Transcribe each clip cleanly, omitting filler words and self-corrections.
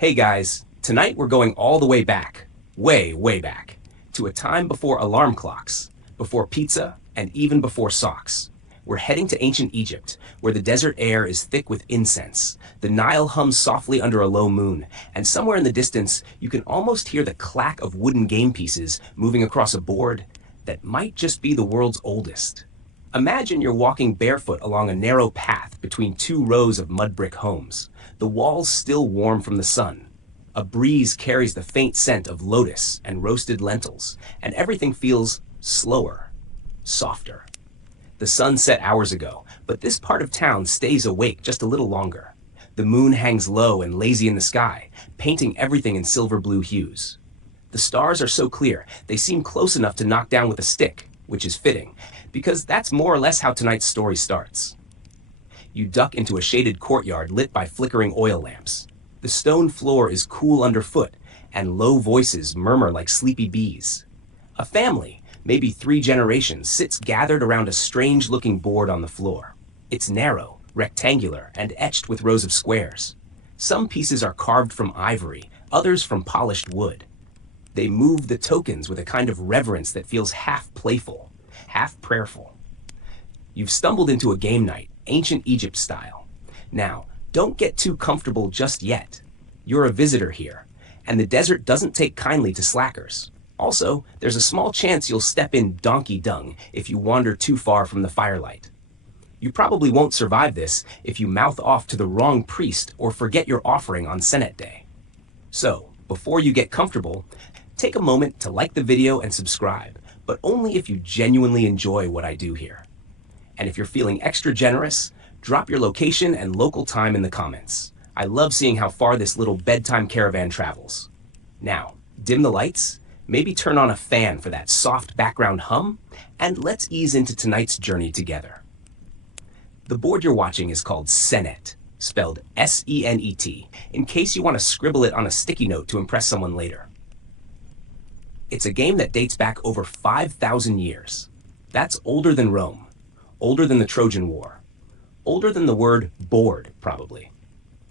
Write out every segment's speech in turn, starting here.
Hey guys, tonight we're going all the way back, way back, to a time before alarm clocks, before pizza, and even before socks. We're heading to ancient Egypt, where the desert air is thick with incense, the Nile hums softly under a low moon, and somewhere in the distance you can almost hear the clack of wooden game pieces moving across a board that might just be the world's oldest. Imagine you're walking barefoot along a narrow path between two rows of mud brick homes, the walls still warm from the sun. A breeze carries the faint scent of lotus and roasted lentils, and everything feels slower, softer. The sun set hours ago, but this part of town stays awake just a little longer. The moon hangs low and lazy in the sky, painting everything in silver blue hues. The stars are so clear, they seem close enough to knock down with a stick, which is fitting, because that's more or less how tonight's story starts. You duck into a shaded courtyard lit by flickering oil lamps. The stone floor is cool underfoot, and low voices murmur like sleepy bees. A family, maybe 3 generations, sits gathered around a strange-looking board on the floor. It's narrow, rectangular, and etched with rows of squares. Some pieces are carved from ivory, others from polished wood. They move the tokens with a kind of reverence that feels half playful, half prayerful. You've stumbled into a game night, ancient Egypt style. Now, don't get too comfortable just yet. You're a visitor here, and the desert doesn't take kindly to slackers. Also, there's a small chance you'll step in donkey dung if you wander too far from the firelight. You probably won't survive this if you mouth off to the wrong priest or forget your offering on Senet Day. So, before you get comfortable, take a moment to like the video and subscribe, but only if you genuinely enjoy what I do here. And if you're feeling extra generous, drop your location and local time in the comments. I love seeing how far this little bedtime caravan travels. Now, dim the lights, maybe turn on a fan for that soft background hum, and let's ease into tonight's journey together. The board you're watching is called Senet, spelled S-E-N-E-T, in case you want to scribble it on a sticky note to impress someone later. It's a game that dates back over 5,000 years. That's older than Rome, older than the Trojan War, older than the word board, probably.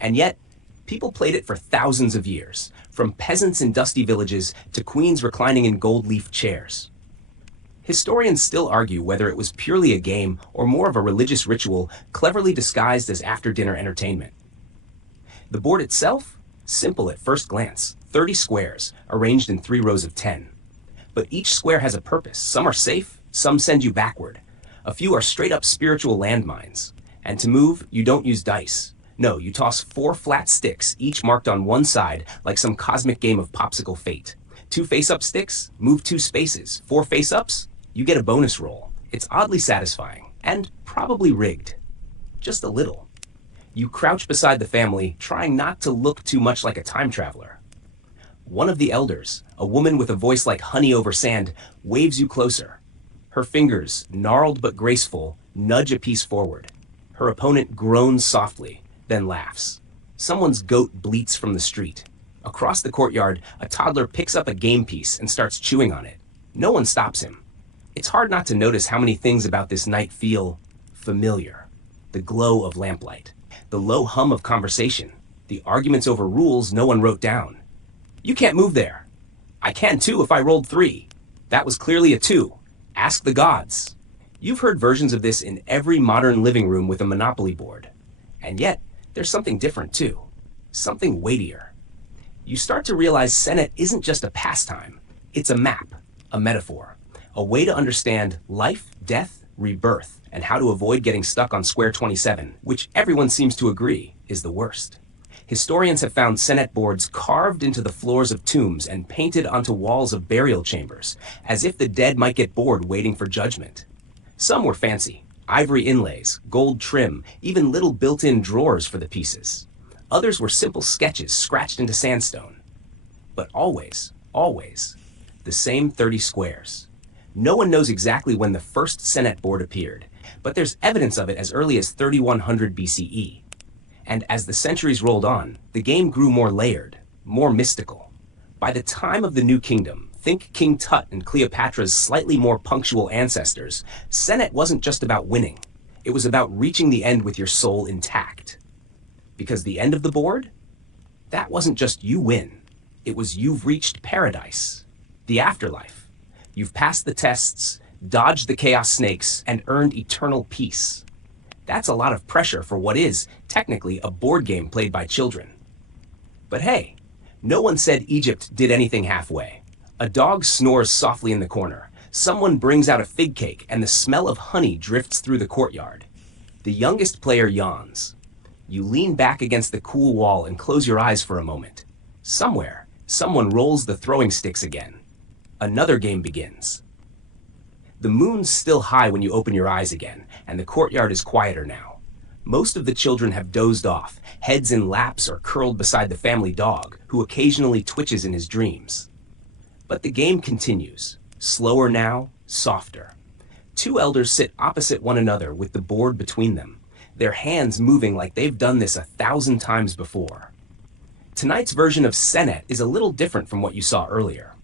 And yet, people played it for thousands of years, from peasants in dusty villages to queens reclining in gold-leaf chairs. Historians still argue whether it was purely a game or more of a religious ritual cleverly disguised as after-dinner entertainment. The board itself? Simple at first glance. 30 squares, arranged in 3 rows of 10. But each square has a purpose. Some are safe, some send you backward. A few are straight-up spiritual landmines. And to move, you don't use dice. No, you toss 4 flat sticks, each marked on one side, like some cosmic game of popsicle fate. 2 face-up sticks, move 2 spaces. 4 face-ups, you get a bonus roll. It's oddly satisfying, and probably rigged. Just a little. You crouch beside the family, trying not to look too much like a time traveler. One of the elders, a woman with a voice like honey over sand, waves you closer. Her fingers, gnarled but graceful, nudge a piece forward. Her opponent groans softly, then laughs. Someone's goat bleats from the street. Across the courtyard, a toddler picks up a game piece and starts chewing on it. No one stops him. It's hard not to notice how many things about this night feel familiar. The glow of lamplight, the low hum of conversation, the arguments over rules no one wrote down. You can't move there. I can too if I rolled 3. That was clearly a 2. Ask the gods. You've heard versions of this in every modern living room with a Monopoly board. And yet, there's something different too. Something weightier. You start to realize Senet isn't just a pastime. It's a map, a metaphor, a way to understand life, death, rebirth, and how to avoid getting stuck on square 27, which everyone seems to agree is the worst. Historians have found Senet boards carved into the floors of tombs and painted onto walls of burial chambers, as if the dead might get bored waiting for judgment. Some were fancy, ivory inlays, gold trim, even little built-in drawers for the pieces. Others were simple sketches scratched into sandstone. But always, the same 30 squares. No one knows exactly when the first Senet board appeared, but there's evidence of it as early as 3100 BCE. And as the centuries rolled on, the game grew more layered, more mystical. By the time of the New Kingdom, think King Tut and Cleopatra's slightly more punctual ancestors, Senet wasn't just about winning. It was about reaching the end with your soul intact. Because the end of the board? That wasn't just you win. It was you've reached paradise, the afterlife. You've passed the tests, dodged the chaos snakes, and earned eternal peace. That's a lot of pressure for what is, technically, a board game played by children. But hey, no one said Egypt did anything halfway. A dog snores softly in the corner. Someone brings out a fig cake, and the smell of honey drifts through the courtyard. The youngest player yawns. You lean back against the cool wall and close your eyes for a moment. Somewhere, someone rolls the throwing sticks again. Another game begins. The moon's still high when you open your eyes again, and the courtyard is quieter now. Most of the children have dozed off, heads in laps or curled beside the family dog, who occasionally twitches in his dreams. But the game continues, slower now, softer. Two elders sit opposite one another with the board between them, their hands moving like they've done this 1,000 times before. Tonight's version of Senet is a little different from what you saw earlier.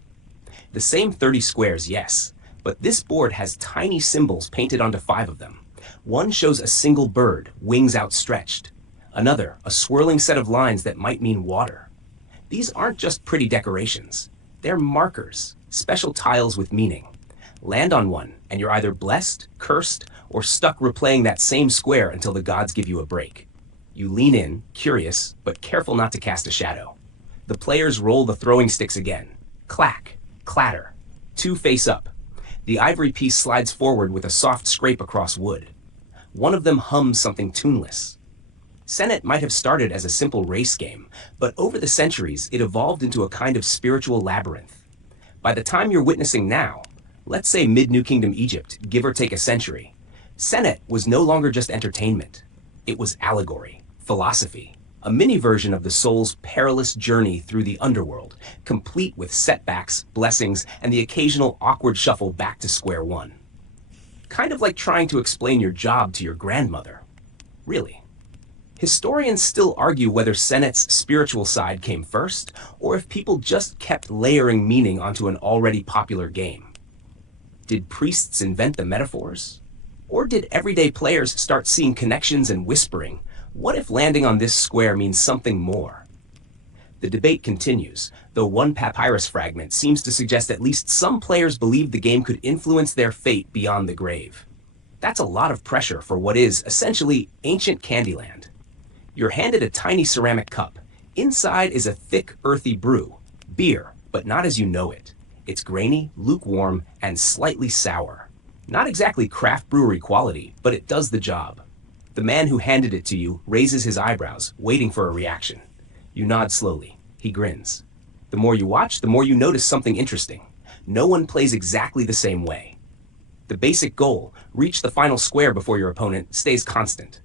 The same 30 squares, yes, but this board has tiny symbols painted onto 5 of them. One shows a single bird, wings outstretched. Another, a swirling set of lines that might mean water. These aren't just pretty decorations. They're markers, special tiles with meaning. Land on one, and you're either blessed, cursed, or stuck replaying that same square until the gods give you a break. You lean in, curious, but careful not to cast a shadow. The players roll the throwing sticks again. Clack, clatter. 2 face up. The ivory piece slides forward with a soft scrape across wood. One of them hums something tuneless. Senet might have started as a simple race game, but over the centuries it evolved into a kind of spiritual labyrinth. By the time you're witnessing now, let's say mid-New Kingdom Egypt, give or take a century, Senet was no longer just entertainment. It was allegory, philosophy, a mini version of the soul's perilous journey through the underworld, complete with setbacks, blessings, and the occasional awkward shuffle back to square one. Kind of like trying to explain your job to your grandmother. Really. Historians still argue whether Senet's spiritual side came first, or if people just kept layering meaning onto an already popular game. Did priests invent the metaphors? Or did everyday players start seeing connections and whispering, what if landing on this square means something more? The debate continues, though one papyrus fragment seems to suggest at least some players believed the game could influence their fate beyond the grave. That's a lot of pressure for what is, essentially, ancient Candyland. You're handed a tiny ceramic cup. Inside is a thick, earthy brew. Beer, but not as you know it. It's grainy, lukewarm, and slightly sour. Not exactly craft brewery quality, but it does the job. The man who handed it to you raises his eyebrows, waiting for a reaction. You nod slowly. He grins. The more you watch, the more you notice something interesting. No one plays exactly the same way. The basic goal, reach the final square before your opponent, stays constant.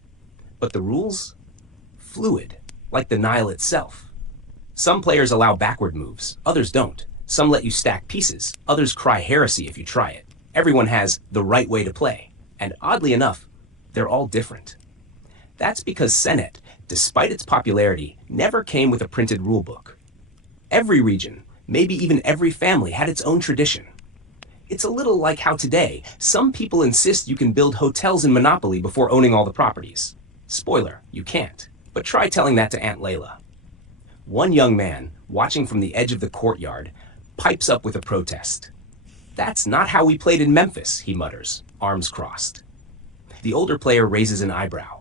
But the rules? Fluid, like the Nile itself. Some players allow backward moves, others don't. Some let you stack pieces, others cry heresy if you try it. Everyone has the right way to play, and oddly enough, they're all different. That's because Senet, despite its popularity, never came with a printed rulebook. Every region, maybe even every family, had its own tradition. It's a little like how today, some people insist you can build hotels in Monopoly before owning all the properties. Spoiler, you can't, but try telling that to Aunt Layla. One young man, watching from the edge of the courtyard, pipes up with a protest. That's not how we played in Memphis, he mutters, arms crossed. The older player raises an eyebrow.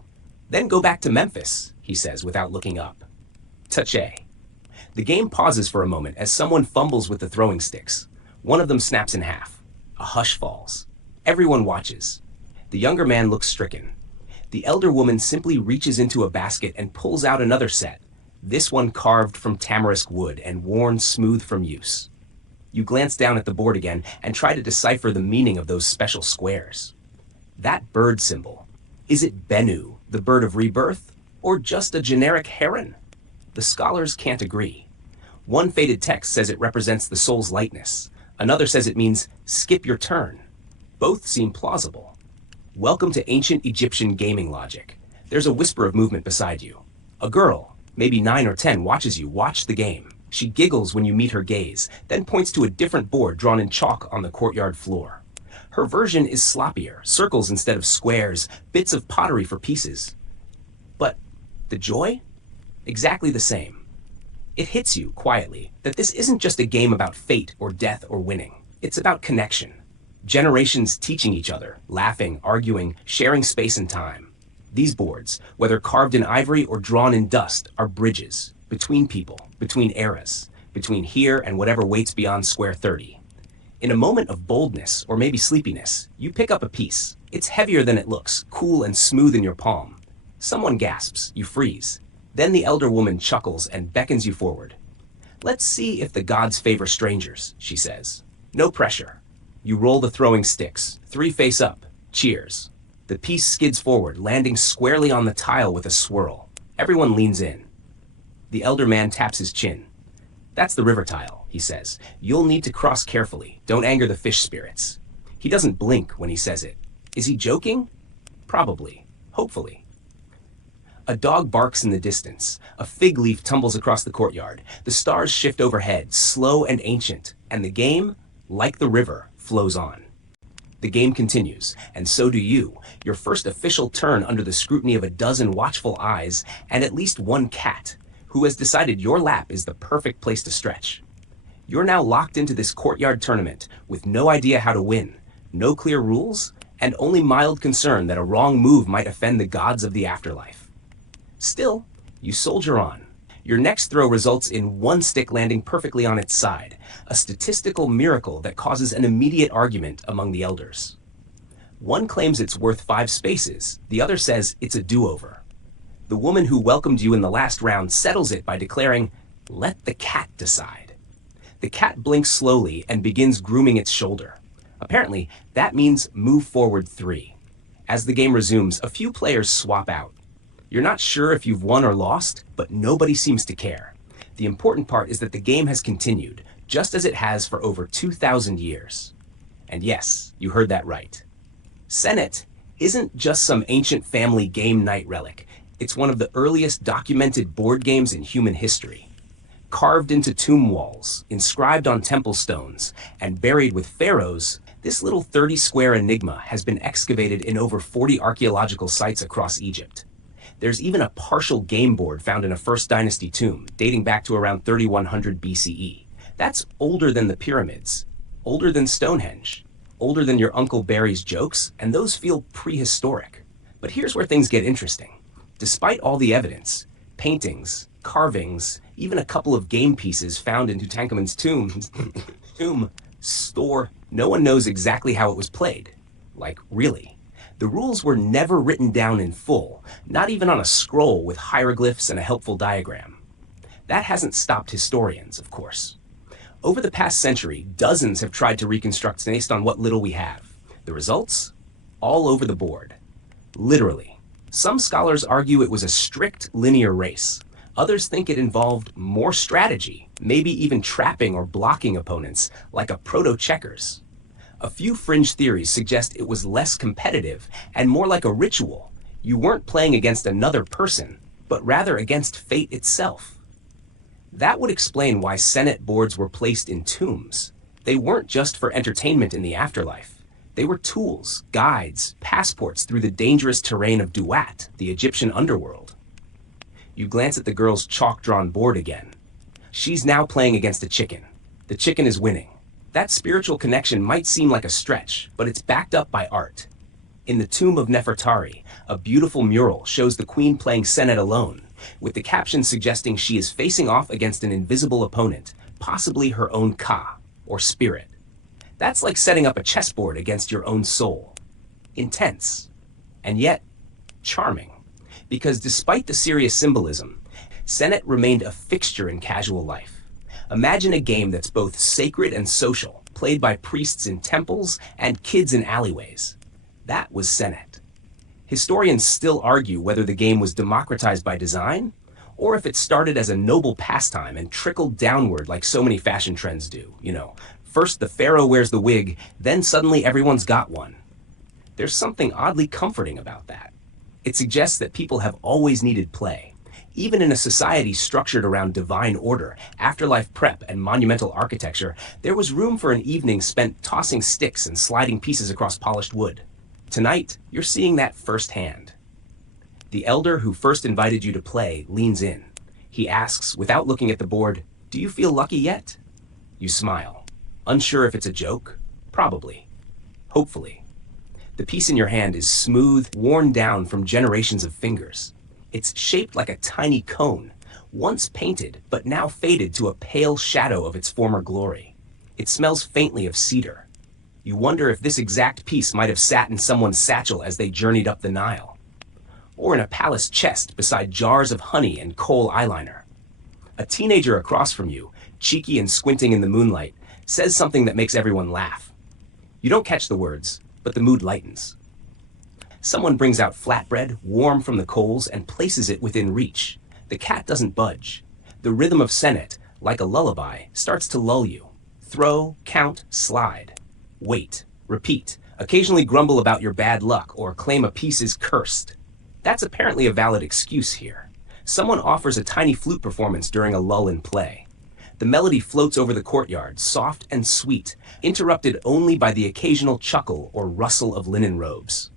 Then go back to Memphis, he says without looking up. Touché. The game pauses for a moment as someone fumbles with the throwing sticks. One of them snaps in half. A hush falls. Everyone watches. The younger man looks stricken. The elder woman simply reaches into a basket and pulls out another set, this one carved from tamarisk wood and worn smooth from use. You glance down at the board again and try to decipher the meaning of those special squares. That bird symbol, is it Bennu, the bird of rebirth, or just a generic heron? The scholars can't agree. One faded text says it represents the soul's lightness. Another says it means skip your turn. Both seem plausible. Welcome to ancient Egyptian gaming logic. There's a whisper of movement beside you. A girl, maybe 9 or 10, watches you watch the game. She giggles when you meet her gaze, then points to a different board drawn in chalk on the courtyard floor. Her version is sloppier, circles instead of squares, bits of pottery for pieces. But the joy? Exactly the same. It hits you, quietly, that this isn't just a game about fate or death or winning. It's about connection. Generations teaching each other, laughing, arguing, sharing space and time. These boards, whether carved in ivory or drawn in dust, are bridges between people, between eras, between here and whatever waits beyond square 30. In a moment of boldness, or maybe sleepiness, you pick up a piece. It's heavier than it looks, cool and smooth in your palm. Someone gasps, you freeze. Then the elder woman chuckles and beckons you forward. "Let's see if the gods favor strangers," she says. No pressure. You roll the throwing sticks, 3 face up, cheers. The piece skids forward, landing squarely on the tile with a swirl. Everyone leans in. The elder man taps his chin. "That's the river tile," he says. "You'll need to cross carefully. Don't anger the fish spirits." He doesn't blink when he says it. Is he joking? Probably. Hopefully. A dog barks in the distance. A fig leaf tumbles across the courtyard. The stars shift overhead, slow and ancient. And the game, like the river, flows on. The game continues, and so do you, your first official turn under the scrutiny of a dozen watchful eyes and at least one cat, who has decided your lap is the perfect place to stretch. You're now locked into this courtyard tournament with no idea how to win, no clear rules, and only mild concern that a wrong move might offend the gods of the afterlife. Still, you soldier on. Your next throw results in one stick landing perfectly on its side, a statistical miracle that causes an immediate argument among the elders. One claims it's worth 5 spaces, the other says it's a do-over. The woman who welcomed you in the last round settles it by declaring, "Let the cat decide." The cat blinks slowly and begins grooming its shoulder. Apparently, that means move forward 3. As the game resumes, a few players swap out. You're not sure if you've won or lost, but nobody seems to care. The important part is that the game has continued, just as it has for over 2,000 years. And yes, you heard that right. Senet isn't just some ancient family game night relic. It's one of the earliest documented board games in human history. Carved into tomb walls, inscribed on temple stones, and buried with pharaohs, this little 30-square enigma has been excavated in over 40 archaeological sites across Egypt. There's even a partial game board found in a First Dynasty tomb, dating back to around 3100 BCE. That's older than the pyramids, older than Stonehenge, older than your Uncle Barry's jokes, and those feel prehistoric. But here's where things get interesting. Despite all the evidence, paintings, carvings, even a couple of game pieces found in Tutankhamun's tomb store, no one knows exactly how it was played. Like, really. The rules were never written down in full, not even on a scroll with hieroglyphs and a helpful diagram. That hasn't stopped historians, of course. Over the past century, dozens have tried to reconstruct based on what little we have. The results? All over the board. Literally. Some scholars argue it was a strict linear race. Others think it involved more strategy, maybe even trapping or blocking opponents, like a proto-checkers. A few fringe theories suggest it was less competitive and more like a ritual. You weren't playing against another person, but rather against fate itself. That would explain why Senet boards were placed in tombs. They weren't just for entertainment in the afterlife. They were tools, guides, passports through the dangerous terrain of Duat, the Egyptian underworld. You glance at the girl's chalk-drawn board again. She's now playing against a chicken. The chicken is winning. That spiritual connection might seem like a stretch, but it's backed up by art. In the tomb of Nefertari, a beautiful mural shows the queen playing Senet alone, with the caption suggesting she is facing off against an invisible opponent, possibly her own Ka, or spirit. That's like setting up a chessboard against your own soul. Intense, and yet charming, because despite the serious symbolism, Senet remained a fixture in casual life. Imagine a game that's both sacred and social, played by priests in temples and kids in alleyways. That was Senet. Historians still argue whether the game was democratized by design, or if it started as a noble pastime and trickled downward like so many fashion trends do. First the pharaoh wears the wig, then suddenly everyone's got one. There's something oddly comforting about that. It suggests that people have always needed play. Even in a society structured around divine order, afterlife prep, and monumental architecture, there was room for an evening spent tossing sticks and sliding pieces across polished wood. Tonight, you're seeing that firsthand. The elder who first invited you to play leans in. He asks, without looking at the board, "Do you feel lucky yet?" You smile, unsure if it's a joke. Probably. Hopefully. The piece in your hand is smooth, worn down from generations of fingers. It's shaped like a tiny cone, once painted, but now faded to a pale shadow of its former glory. It smells faintly of cedar. You wonder if this exact piece might have sat in someone's satchel as they journeyed up the Nile, or in a palace chest beside jars of honey and kohl eyeliner. A teenager across from you, cheeky and squinting in the moonlight, says something that makes everyone laugh. You don't catch the words, but the mood lightens. Someone brings out flatbread, warm from the coals, and places it within reach. The cat doesn't budge. The rhythm of Senet, like a lullaby, starts to lull you. Throw, count, slide. Wait, repeat, occasionally grumble about your bad luck or claim a piece is cursed. That's apparently a valid excuse here. Someone offers a tiny flute performance during a lull in play. The melody floats over the courtyard, soft and sweet, interrupted only by the occasional chuckle or rustle of linen robes.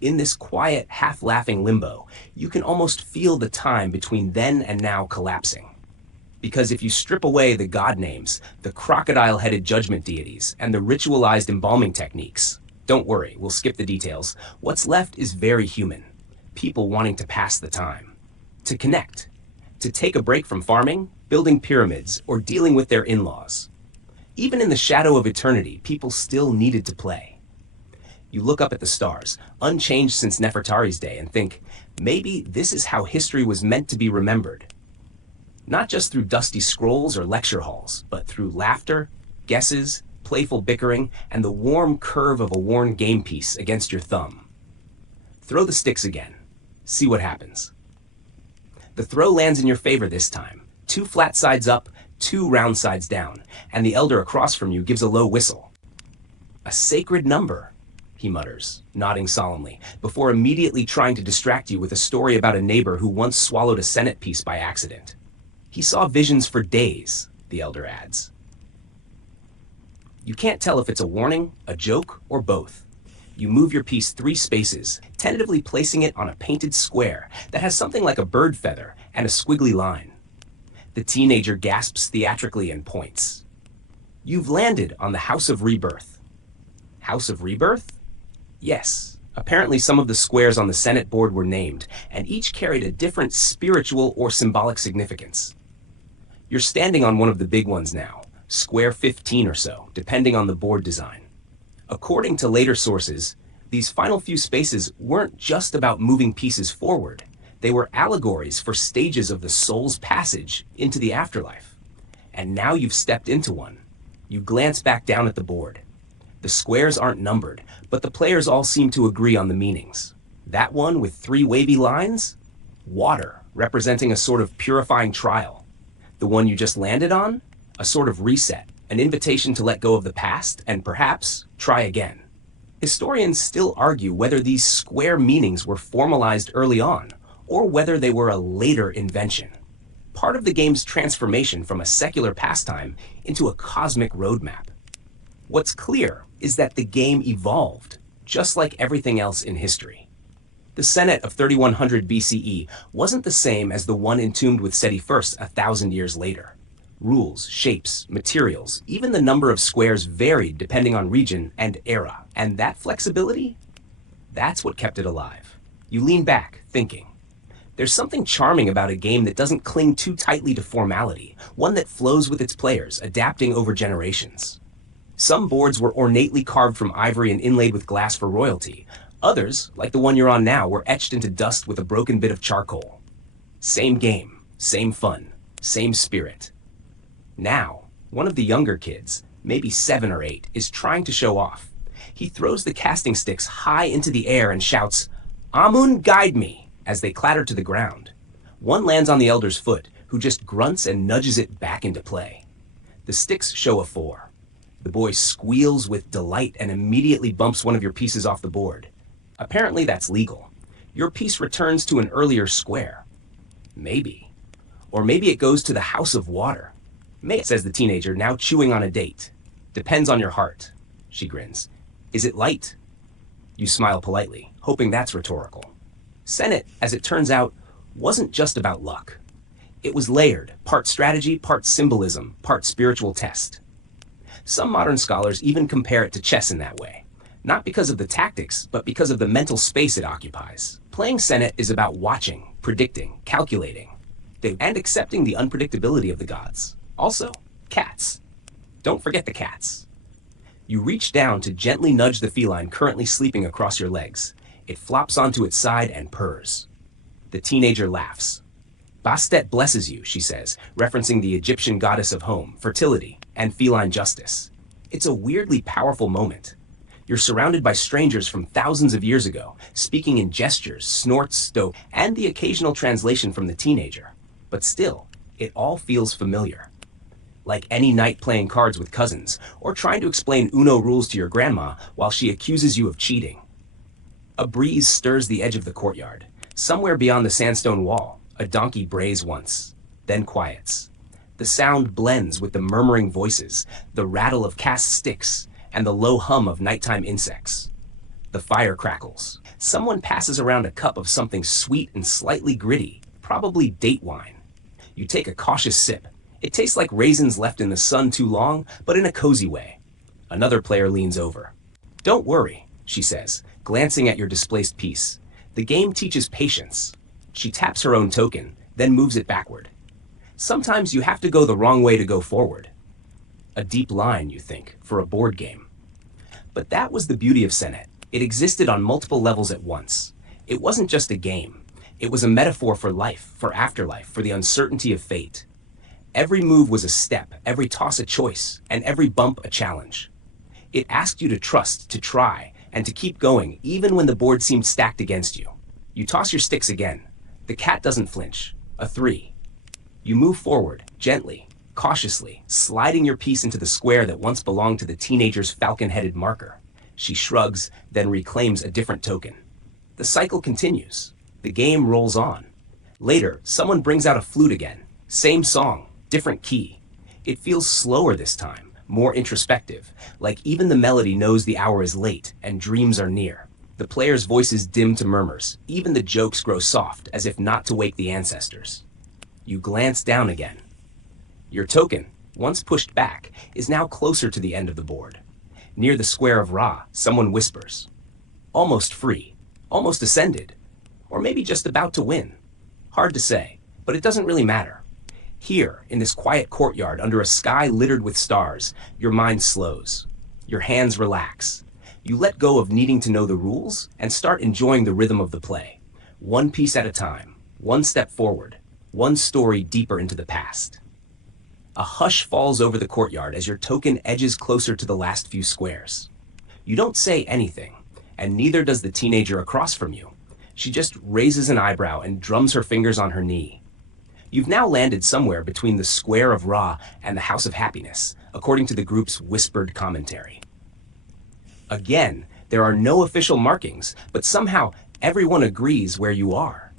In this quiet, half-laughing limbo, you can almost feel the time between then and now collapsing. Because if you strip away the god names, the crocodile-headed judgment deities, and the ritualized embalming techniques, don't worry, we'll skip the details, what's left is very human. People wanting to pass the time. To connect. To take a break from farming, building pyramids, or dealing with their in-laws. Even in the shadow of eternity, people still needed to play. You look up at the stars, unchanged since Nefertari's day, and think, maybe this is how history was meant to be remembered. Not just through dusty scrolls or lecture halls, but through laughter, guesses, playful bickering, and the warm curve of a worn game piece against your thumb. Throw the sticks again. See what happens. The throw lands in your favor this time. 2 flat sides up, 2 round sides down, and the elder across from you gives a low whistle. "A sacred number," he mutters, nodding solemnly, before immediately trying to distract you with a story about a neighbor who once swallowed a Senet piece by accident. He saw visions for days, the elder adds. You can't tell if it's a warning, a joke, or both. You move your piece 3 spaces, tentatively placing it on a painted square that has something like a bird feather and a squiggly line. The teenager gasps theatrically and points. You've landed on the House of Rebirth. House of Rebirth? Yes. Apparently some of the squares on the Senet board were named, and each carried a different spiritual or symbolic significance. You're standing on one of the big ones now, square 15 or so, depending on the board design. According to later sources, these final few spaces weren't just about moving pieces forward. They were allegories for stages of the soul's passage into the afterlife. And now you've stepped into one. You glance back down at the board. The squares aren't numbered, but the players all seem to agree on the meanings. That one with 3 wavy lines? Water, representing a sort of purifying trial. The one you just landed on? A sort of reset, an invitation to let go of the past and perhaps try again. Historians still argue whether these square meanings were formalized early on, or whether they were a later invention. Part of the game's transformation from a secular pastime into a cosmic roadmap. What's clear is that the game evolved, just like everything else in history. The Senet of 3100 BCE wasn't the same as the one entombed with Seti I 1,000 years later. Rules, shapes, materials, even the number of squares varied depending on region and era. And that flexibility? That's what kept it alive. You lean back, thinking. There's something charming about a game that doesn't cling too tightly to formality, one that flows with its players, adapting over generations. Some boards were ornately carved from ivory and inlaid with glass for royalty. Others, like the one you're on now, were etched into dust with a broken bit of charcoal. Same game, same fun, same spirit. Now, one of the younger kids, maybe 7 or 8, is trying to show off. He throws the casting sticks high into the air and shouts, "Amun, guide me," as they clatter to the ground. One lands on the elder's foot, who just grunts and nudges it back into play. The sticks show a 4. The boy squeals with delight and immediately bumps one of your pieces off the board. Apparently that's legal. Your piece returns to an earlier square. Maybe. Or maybe it goes to the House of Water. May, says the teenager, now chewing on a date. Depends on your heart. She grins. Is it light? You smile politely, hoping that's rhetorical. Senet, as it turns out, wasn't just about luck. It was layered, part strategy, part symbolism, part spiritual test. Some modern scholars even compare it to chess in that way, not because of the tactics, but because of the mental space it occupies. Playing Senet is about watching, predicting, calculating, and accepting the unpredictability of the gods. Also, cats. Don't forget the cats. You reach down to gently nudge the feline currently sleeping across your legs. It flops onto its side and purrs. The teenager laughs. Bastet blesses you, she says, referencing the Egyptian goddess of home, fertility, and feline justice. It's a weirdly powerful moment. You're surrounded by strangers from thousands of years ago, speaking in gestures, snorts, and the occasional translation from the teenager. But still, it all feels familiar. Like any night playing cards with cousins, or trying to explain Uno rules to your grandma while she accuses you of cheating. A breeze stirs the edge of the courtyard. Somewhere beyond the sandstone wall, a donkey brays once, then quiets. The sound blends with the murmuring voices, the rattle of cast sticks, and the low hum of nighttime insects. The fire crackles. Someone passes around a cup of something sweet and slightly gritty, probably date wine. You take a cautious sip. It tastes like raisins left in the sun too long, but in a cozy way. Another player leans over. Don't worry, she says, glancing at your displaced piece. The game teaches patience. She taps her own token, then moves it backward. Sometimes you have to go the wrong way to go forward. A deep line, you think, for a board game. But that was the beauty of Senet. It existed on multiple levels at once. It wasn't just a game. It was a metaphor for life, for afterlife, for the uncertainty of fate. Every move was a step, every toss a choice, and every bump a challenge. It asked you to trust, to try, and to keep going, even when the board seemed stacked against you. You toss your sticks again. The cat doesn't flinch. A 3. You move forward, gently, cautiously, sliding your piece into the square that once belonged to the teenager's falcon-headed marker. She shrugs, then reclaims a different token. The cycle continues. The game rolls on. Later, someone brings out a flute again. Same song, different key. It feels slower this time, more introspective, like even the melody knows the hour is late and dreams are near. The players' voices dim to murmurs. Even the jokes grow soft, as if not to wake the ancestors. You glance down again. Your token, once pushed back, is now closer to the end of the board. Near the square of Ra, someone whispers. Almost free, almost ascended, or maybe just about to win. Hard to say, but it doesn't really matter. Here, in this quiet courtyard under a sky littered with stars, your mind slows. Your hands relax. You let go of needing to know the rules and start enjoying the rhythm of the play. One piece at a time, one step forward, one story deeper into the past. A hush falls over the courtyard as your token edges closer to the last few squares. You don't say anything, and neither does the teenager across from you. She just raises an eyebrow and drums her fingers on her knee. You've now landed somewhere between the Square of Ra and the House of Happiness, according to the group's whispered commentary. Again, there are no official markings, but somehow everyone agrees where you are.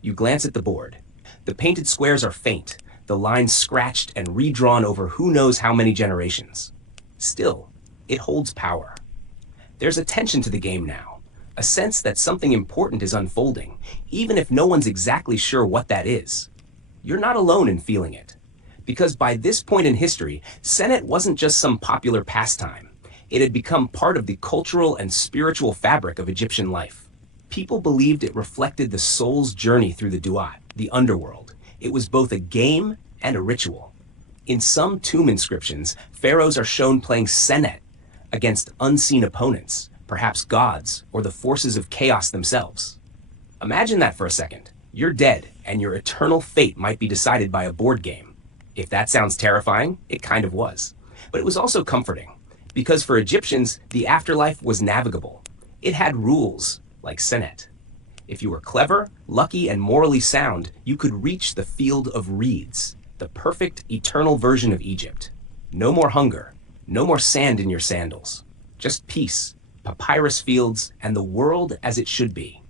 You glance at the board. The painted squares are faint, the lines scratched and redrawn over who knows how many generations. Still, it holds power. There's a tension to the game now, a sense that something important is unfolding, even if no one's exactly sure what that is. You're not alone in feeling it. Because by this point in history, Senet wasn't just some popular pastime. It had become part of the cultural and spiritual fabric of Egyptian life. People believed it reflected the soul's journey through the duat, the underworld. It was both a game and a ritual. In some tomb inscriptions, pharaohs are shown playing Senet against unseen opponents, perhaps gods or the forces of chaos themselves. Imagine that for a second. You're dead, and your eternal fate might be decided by a board game. If that sounds terrifying, it kind of was. But it was also comforting, because for Egyptians, the afterlife was navigable. It had rules, like Senet. If you were clever, lucky, and morally sound, you could reach the field of reeds, the perfect, eternal version of Egypt. No more hunger, no more sand in your sandals. Just peace, papyrus fields, and the world as it should be.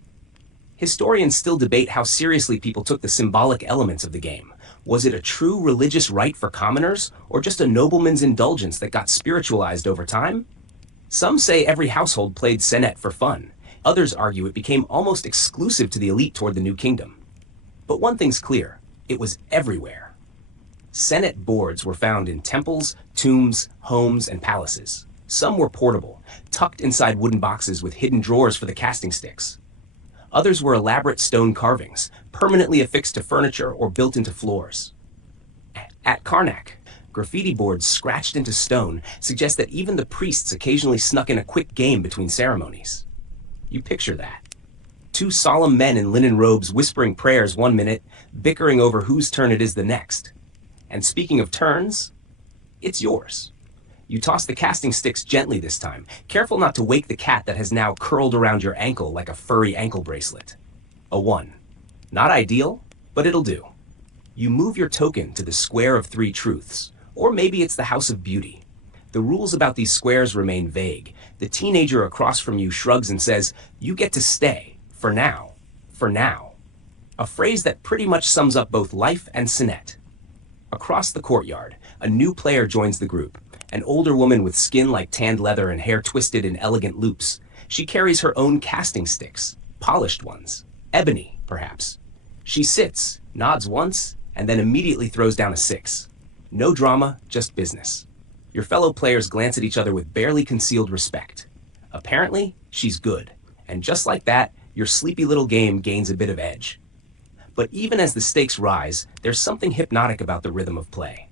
Historians still debate how seriously people took the symbolic elements of the game. Was it a true religious rite for commoners, or just a nobleman's indulgence that got spiritualized over time? Some say every household played Senet for fun. Others argue it became almost exclusive to the elite toward the New Kingdom. But one thing's clear. It was everywhere. Senet boards were found in temples, tombs, homes, and palaces. Some were portable, tucked inside wooden boxes with hidden drawers for the casting sticks. Others were elaborate stone carvings, permanently affixed to furniture or built into floors. At Karnak, graffiti boards scratched into stone suggest that even the priests occasionally snuck in a quick game between ceremonies. You picture that. Two solemn men in linen robes whispering prayers one minute, bickering over whose turn it is the next. And speaking of turns, it's yours. You toss the casting sticks gently this time, careful not to wake the cat that has now curled around your ankle like a furry ankle bracelet. A 1. Not ideal, but it'll do. You move your token to the square of 3 truths, or maybe it's the House of Beauty. The rules about these squares remain vague. The teenager across from you shrugs and says, "You get to stay, for now, for now." A phrase that pretty much sums up both life and Senet. Across the courtyard, a new player joins the group, an older woman with skin like tanned leather and hair twisted in elegant loops. She carries her own casting sticks, polished ones, ebony, perhaps. She sits, nods once, and then immediately throws down a 6. No drama, just business. Your fellow players glance at each other with barely concealed respect. Apparently, she's good, and just like that, your sleepy little game gains a bit of edge. But even as the stakes rise, there's something hypnotic about the rhythm of play.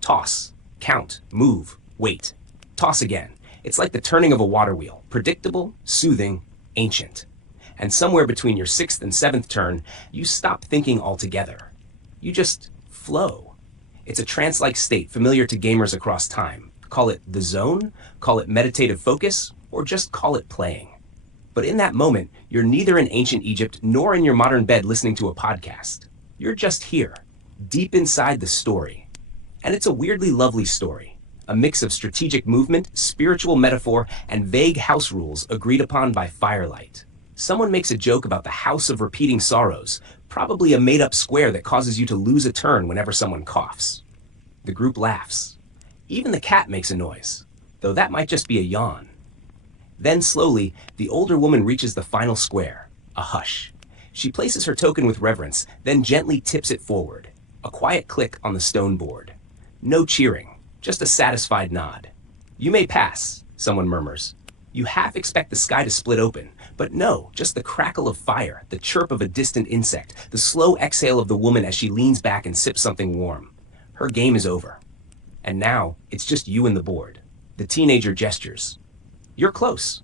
Toss, count, move, wait. Toss again. It's like the turning of a water wheel, predictable, soothing, ancient. And somewhere between your 6th and 7th turn, you stop thinking altogether. You just flow. It's a trance-like state familiar to gamers across time. Call it the zone, call it meditative focus, or just call it playing. But in that moment, you're neither in ancient Egypt nor in your modern bed listening to a podcast. You're just here, deep inside the story. And it's a weirdly lovely story, a mix of strategic movement, spiritual metaphor, and vague house rules agreed upon by firelight. Someone makes a joke about the House of Repeating Sorrows, probably a made-up square that causes you to lose a turn whenever someone coughs. The group laughs. Even the cat makes a noise, though that might just be a yawn. Then slowly, the older woman reaches the final square, a hush. She places her token with reverence, then gently tips it forward. A quiet click on the stone board. No cheering, just a satisfied nod. "You may pass," someone murmurs. You half expect the sky to split open, but no, just the crackle of fire, the chirp of a distant insect, the slow exhale of the woman as she leans back and sips something warm. Her game is over. And now, it's just you and the board. The teenager gestures. You're close.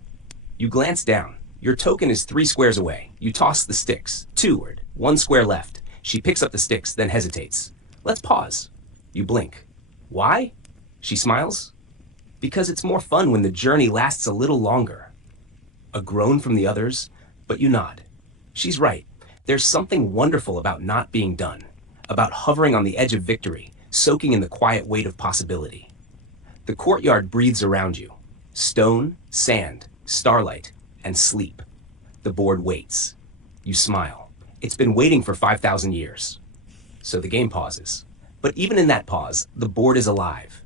You glance down. Your token is 3 squares away. You toss the sticks. 2ward. 1 square left. She picks up the sticks, then hesitates. "Let's pause." You blink. "Why?" She smiles. "Because it's more fun when the journey lasts a little longer." A groan from the others, but you nod. She's right. There's something wonderful about not being done, about hovering on the edge of victory, soaking in the quiet weight of possibility. The courtyard breathes around you. Stone, sand, starlight, and sleep. The board waits. You smile. It's been waiting for 5,000 years. So the game pauses. But even in that pause, the board is alive.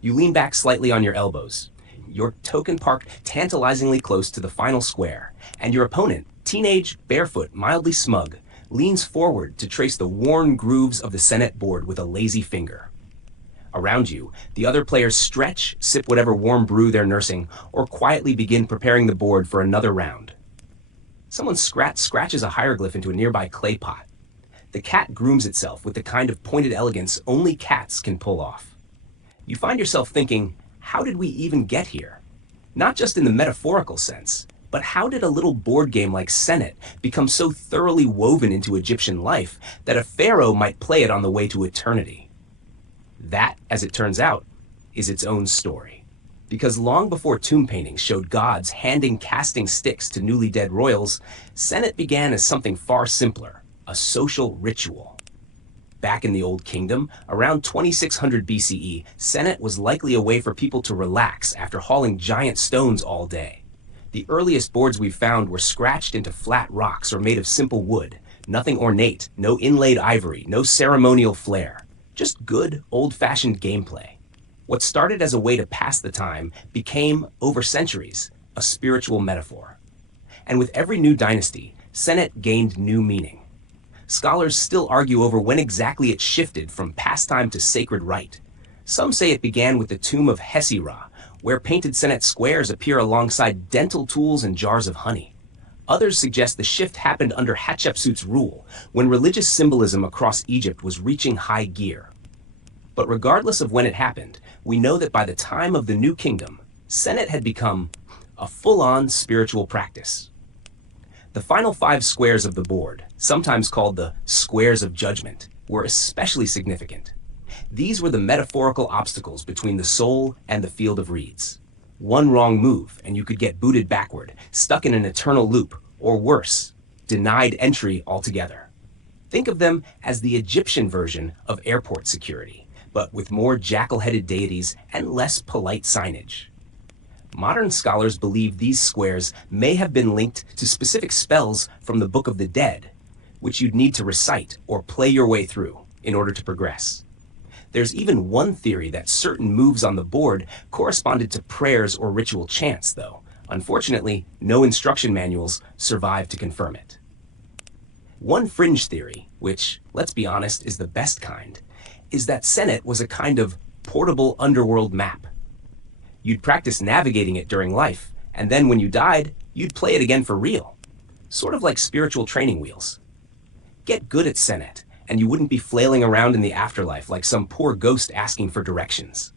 You lean back slightly on your elbows. Your token parked tantalizingly close to the final square, and your opponent, teenage, barefoot, mildly smug, leans forward to trace the worn grooves of the Senet board with a lazy finger. Around you, the other players stretch, sip whatever warm brew they're nursing, or quietly begin preparing the board for another round. Someone scratches a hieroglyph into a nearby clay pot. The cat grooms itself with the kind of pointed elegance only cats can pull off. You find yourself thinking, how did we even get here? Not just in the metaphorical sense, but how did a little board game like Senet become so thoroughly woven into Egyptian life that a pharaoh might play it on the way to eternity? That, as it turns out, is its own story. Because long before tomb paintings showed gods handing casting sticks to newly dead royals, Senet began as something far simpler, a social ritual. Back in the Old Kingdom, around 2600 BCE, Senet was likely a way for people to relax after hauling giant stones all day. The earliest boards we've found were scratched into flat rocks or made of simple wood. Nothing ornate, no inlaid ivory, no ceremonial flair. Just good, old-fashioned gameplay. What started as a way to pass the time became, over centuries, a spiritual metaphor. And with every new dynasty, Senet gained new meaning. Scholars still argue over when exactly it shifted from pastime to sacred rite. Some say it began with the tomb of Hesira, where painted Senet squares appear alongside dental tools and jars of honey. Others suggest the shift happened under Hatshepsut's rule, when religious symbolism across Egypt was reaching high gear. But regardless of when it happened, we know that by the time of the New Kingdom, Senet had become a full-on spiritual practice. The final 5 squares of the board, sometimes called the squares of judgment, were especially significant. These were the metaphorical obstacles between the soul and the field of reeds. One wrong move and you could get booted backward, stuck in an eternal loop, or worse, denied entry altogether. Think of them as the Egyptian version of airport security, but with more jackal-headed deities and less polite signage. Modern scholars believe these squares may have been linked to specific spells from the Book of the Dead, which you'd need to recite or play your way through in order to progress. There's even one theory that certain moves on the board corresponded to prayers or ritual chants, though. Unfortunately, no instruction manuals survive to confirm it. One fringe theory, which, let's be honest, is the best kind, is that Senet was a kind of portable underworld map. You'd practice navigating it during life, and then when you died, you'd play it again for real. Sort of like spiritual training wheels. Get good at Senet, and you wouldn't be flailing around in the afterlife like some poor ghost asking for directions.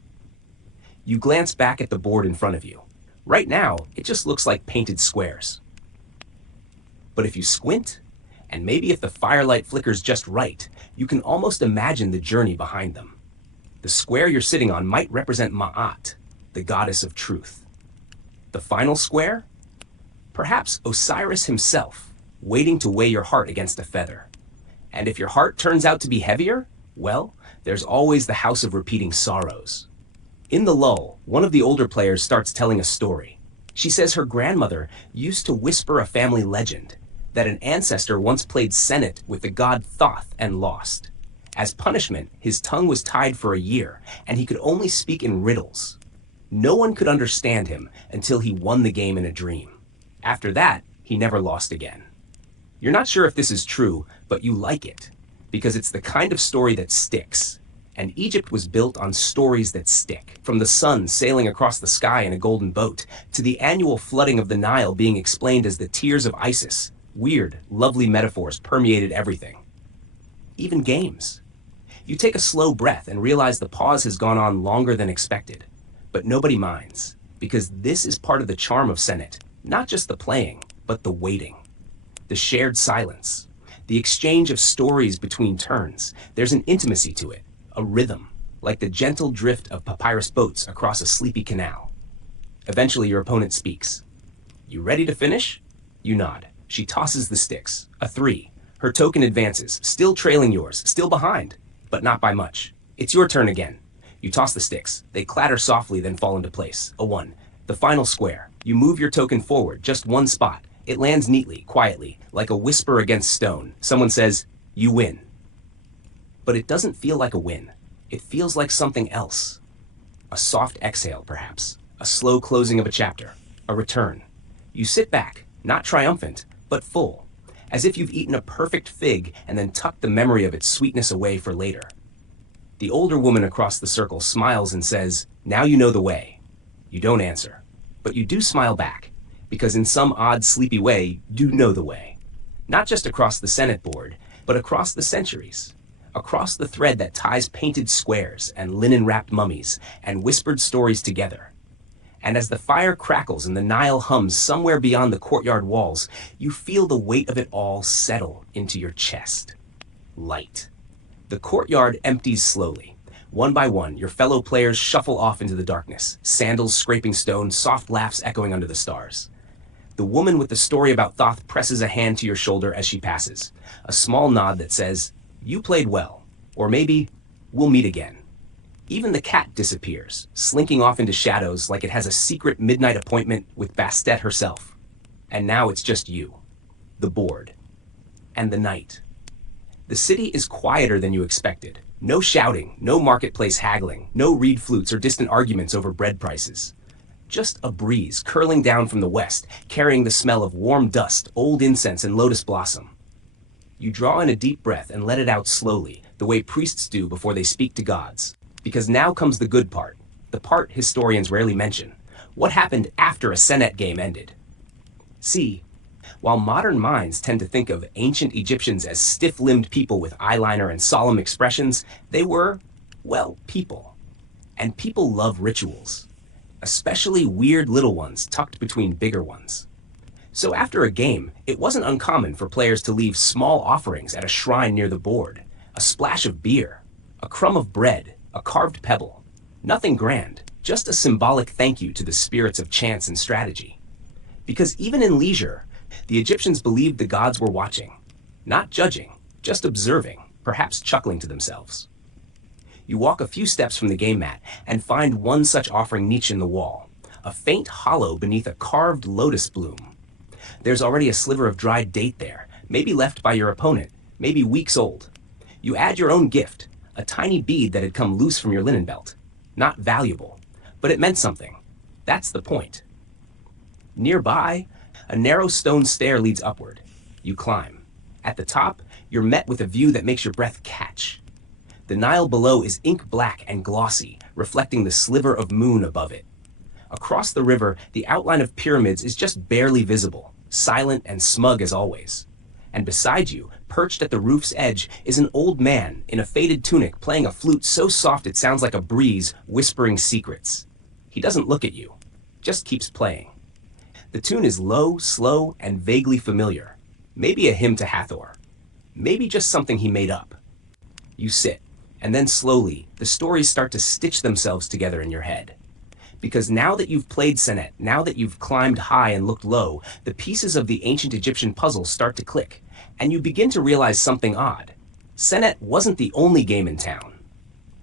You glance back at the board in front of you. Right now, it just looks like painted squares. But if you squint, and maybe if the firelight flickers just right, you can almost imagine the journey behind them. The square you're sitting on might represent Ma'at, the goddess of truth. The final square? Perhaps Osiris himself, waiting to weigh your heart against a feather. And if your heart turns out to be heavier, well, there's always the House of Repeating Sorrows. In the lull, one of the older players starts telling a story. She says her grandmother used to whisper a family legend, that an ancestor once played Senet with the god Thoth and lost. As punishment, his tongue was tied for a year, and he could only speak in riddles. No one could understand him until he won the game in a dream. After that, he never lost again. You're not sure if this is true, but you like it, because it's the kind of story that sticks. And Egypt was built on stories that stick, from the sun sailing across the sky in a golden boat, to the annual flooding of the Nile being explained as the tears of Isis. Weird, lovely metaphors permeated everything. Even games. You take a slow breath and realize the pause has gone on longer than expected. But nobody minds, because this is part of the charm of Senet, not just the playing, but the waiting. The shared silence, the exchange of stories between turns. There's an intimacy to it, a rhythm, like the gentle drift of papyrus boats across a sleepy canal. Eventually your opponent speaks. You ready to finish? You nod. She tosses the sticks. A 3. Her token advances, still trailing yours, still behind, but not by much. It's your turn again. You toss the sticks. They clatter softly, then fall into place. A 1. The final square. You move your token forward, just one spot. It lands neatly, quietly, like a whisper against stone. Someone says, you win. But it doesn't feel like a win. It feels like something else. A soft exhale, perhaps. A slow closing of a chapter. A return. You sit back, not triumphant, but full, as if you've eaten a perfect fig and then tucked the memory of its sweetness away for later. The older woman across the circle smiles and says, now you know the way. You don't answer, but you do smile back, because in some odd, sleepy way, you know the way. Not just across the Senet board, but across the centuries. Across the thread that ties painted squares and linen-wrapped mummies and whispered stories together. And as the fire crackles and the Nile hums somewhere beyond the courtyard walls, you feel the weight of it all settle into your chest. Light. The courtyard empties slowly. One by one, your fellow players shuffle off into the darkness, sandals scraping stone, soft laughs echoing under the stars. The woman with the story about Thoth presses a hand to your shoulder as she passes, a small nod that says, you played well, or maybe, we'll meet again. Even the cat disappears, slinking off into shadows like it has a secret midnight appointment with Bastet herself. And now it's just you, the board, and the night. The city is quieter than you expected. No shouting, no marketplace haggling, no reed flutes or distant arguments over bread prices. Just a breeze curling down from the west, carrying the smell of warm dust, old incense, and lotus blossom. You draw in a deep breath and let it out slowly, the way priests do before they speak to gods. Because now comes the good part, the part historians rarely mention. What happened after a Senet game ended? See, while modern minds tend to think of ancient Egyptians as stiff-limbed people with eyeliner and solemn expressions, they were, well, people. And people love rituals, especially weird little ones tucked between bigger ones. So after a game, it wasn't uncommon for players to leave small offerings at a shrine near the board, a splash of beer, a crumb of bread, a carved pebble. Nothing grand, just a symbolic thank you to the spirits of chance and strategy. Because even in leisure, the Egyptians believed the gods were watching, not judging, just observing, perhaps chuckling to themselves. You walk a few steps from the game mat and find one such offering niche in the wall, a faint hollow beneath a carved lotus bloom. There's already a sliver of dried date there, maybe left by your opponent, maybe weeks old. You add your own gift, a tiny bead that had come loose from your linen belt. Not valuable, but it meant something. That's the point. Nearby, a narrow stone stair leads upward. You climb. At the top, you're met with a view that makes your breath catch. The Nile below is ink black and glossy, reflecting the sliver of moon above it. Across the river, the outline of pyramids is just barely visible, silent and smug as always. And beside you, perched at the roof's edge, is an old man in a faded tunic playing a flute so soft it sounds like a breeze whispering secrets. He doesn't look at you, just keeps playing. The tune is low, slow, and vaguely familiar. Maybe a hymn to Hathor. Maybe just something he made up. You sit, and then slowly, the stories start to stitch themselves together in your head. Because now that you've played Senet, now that you've climbed high and looked low, the pieces of the ancient Egyptian puzzle start to click, and you begin to realize something odd. Senet wasn't the only game in town.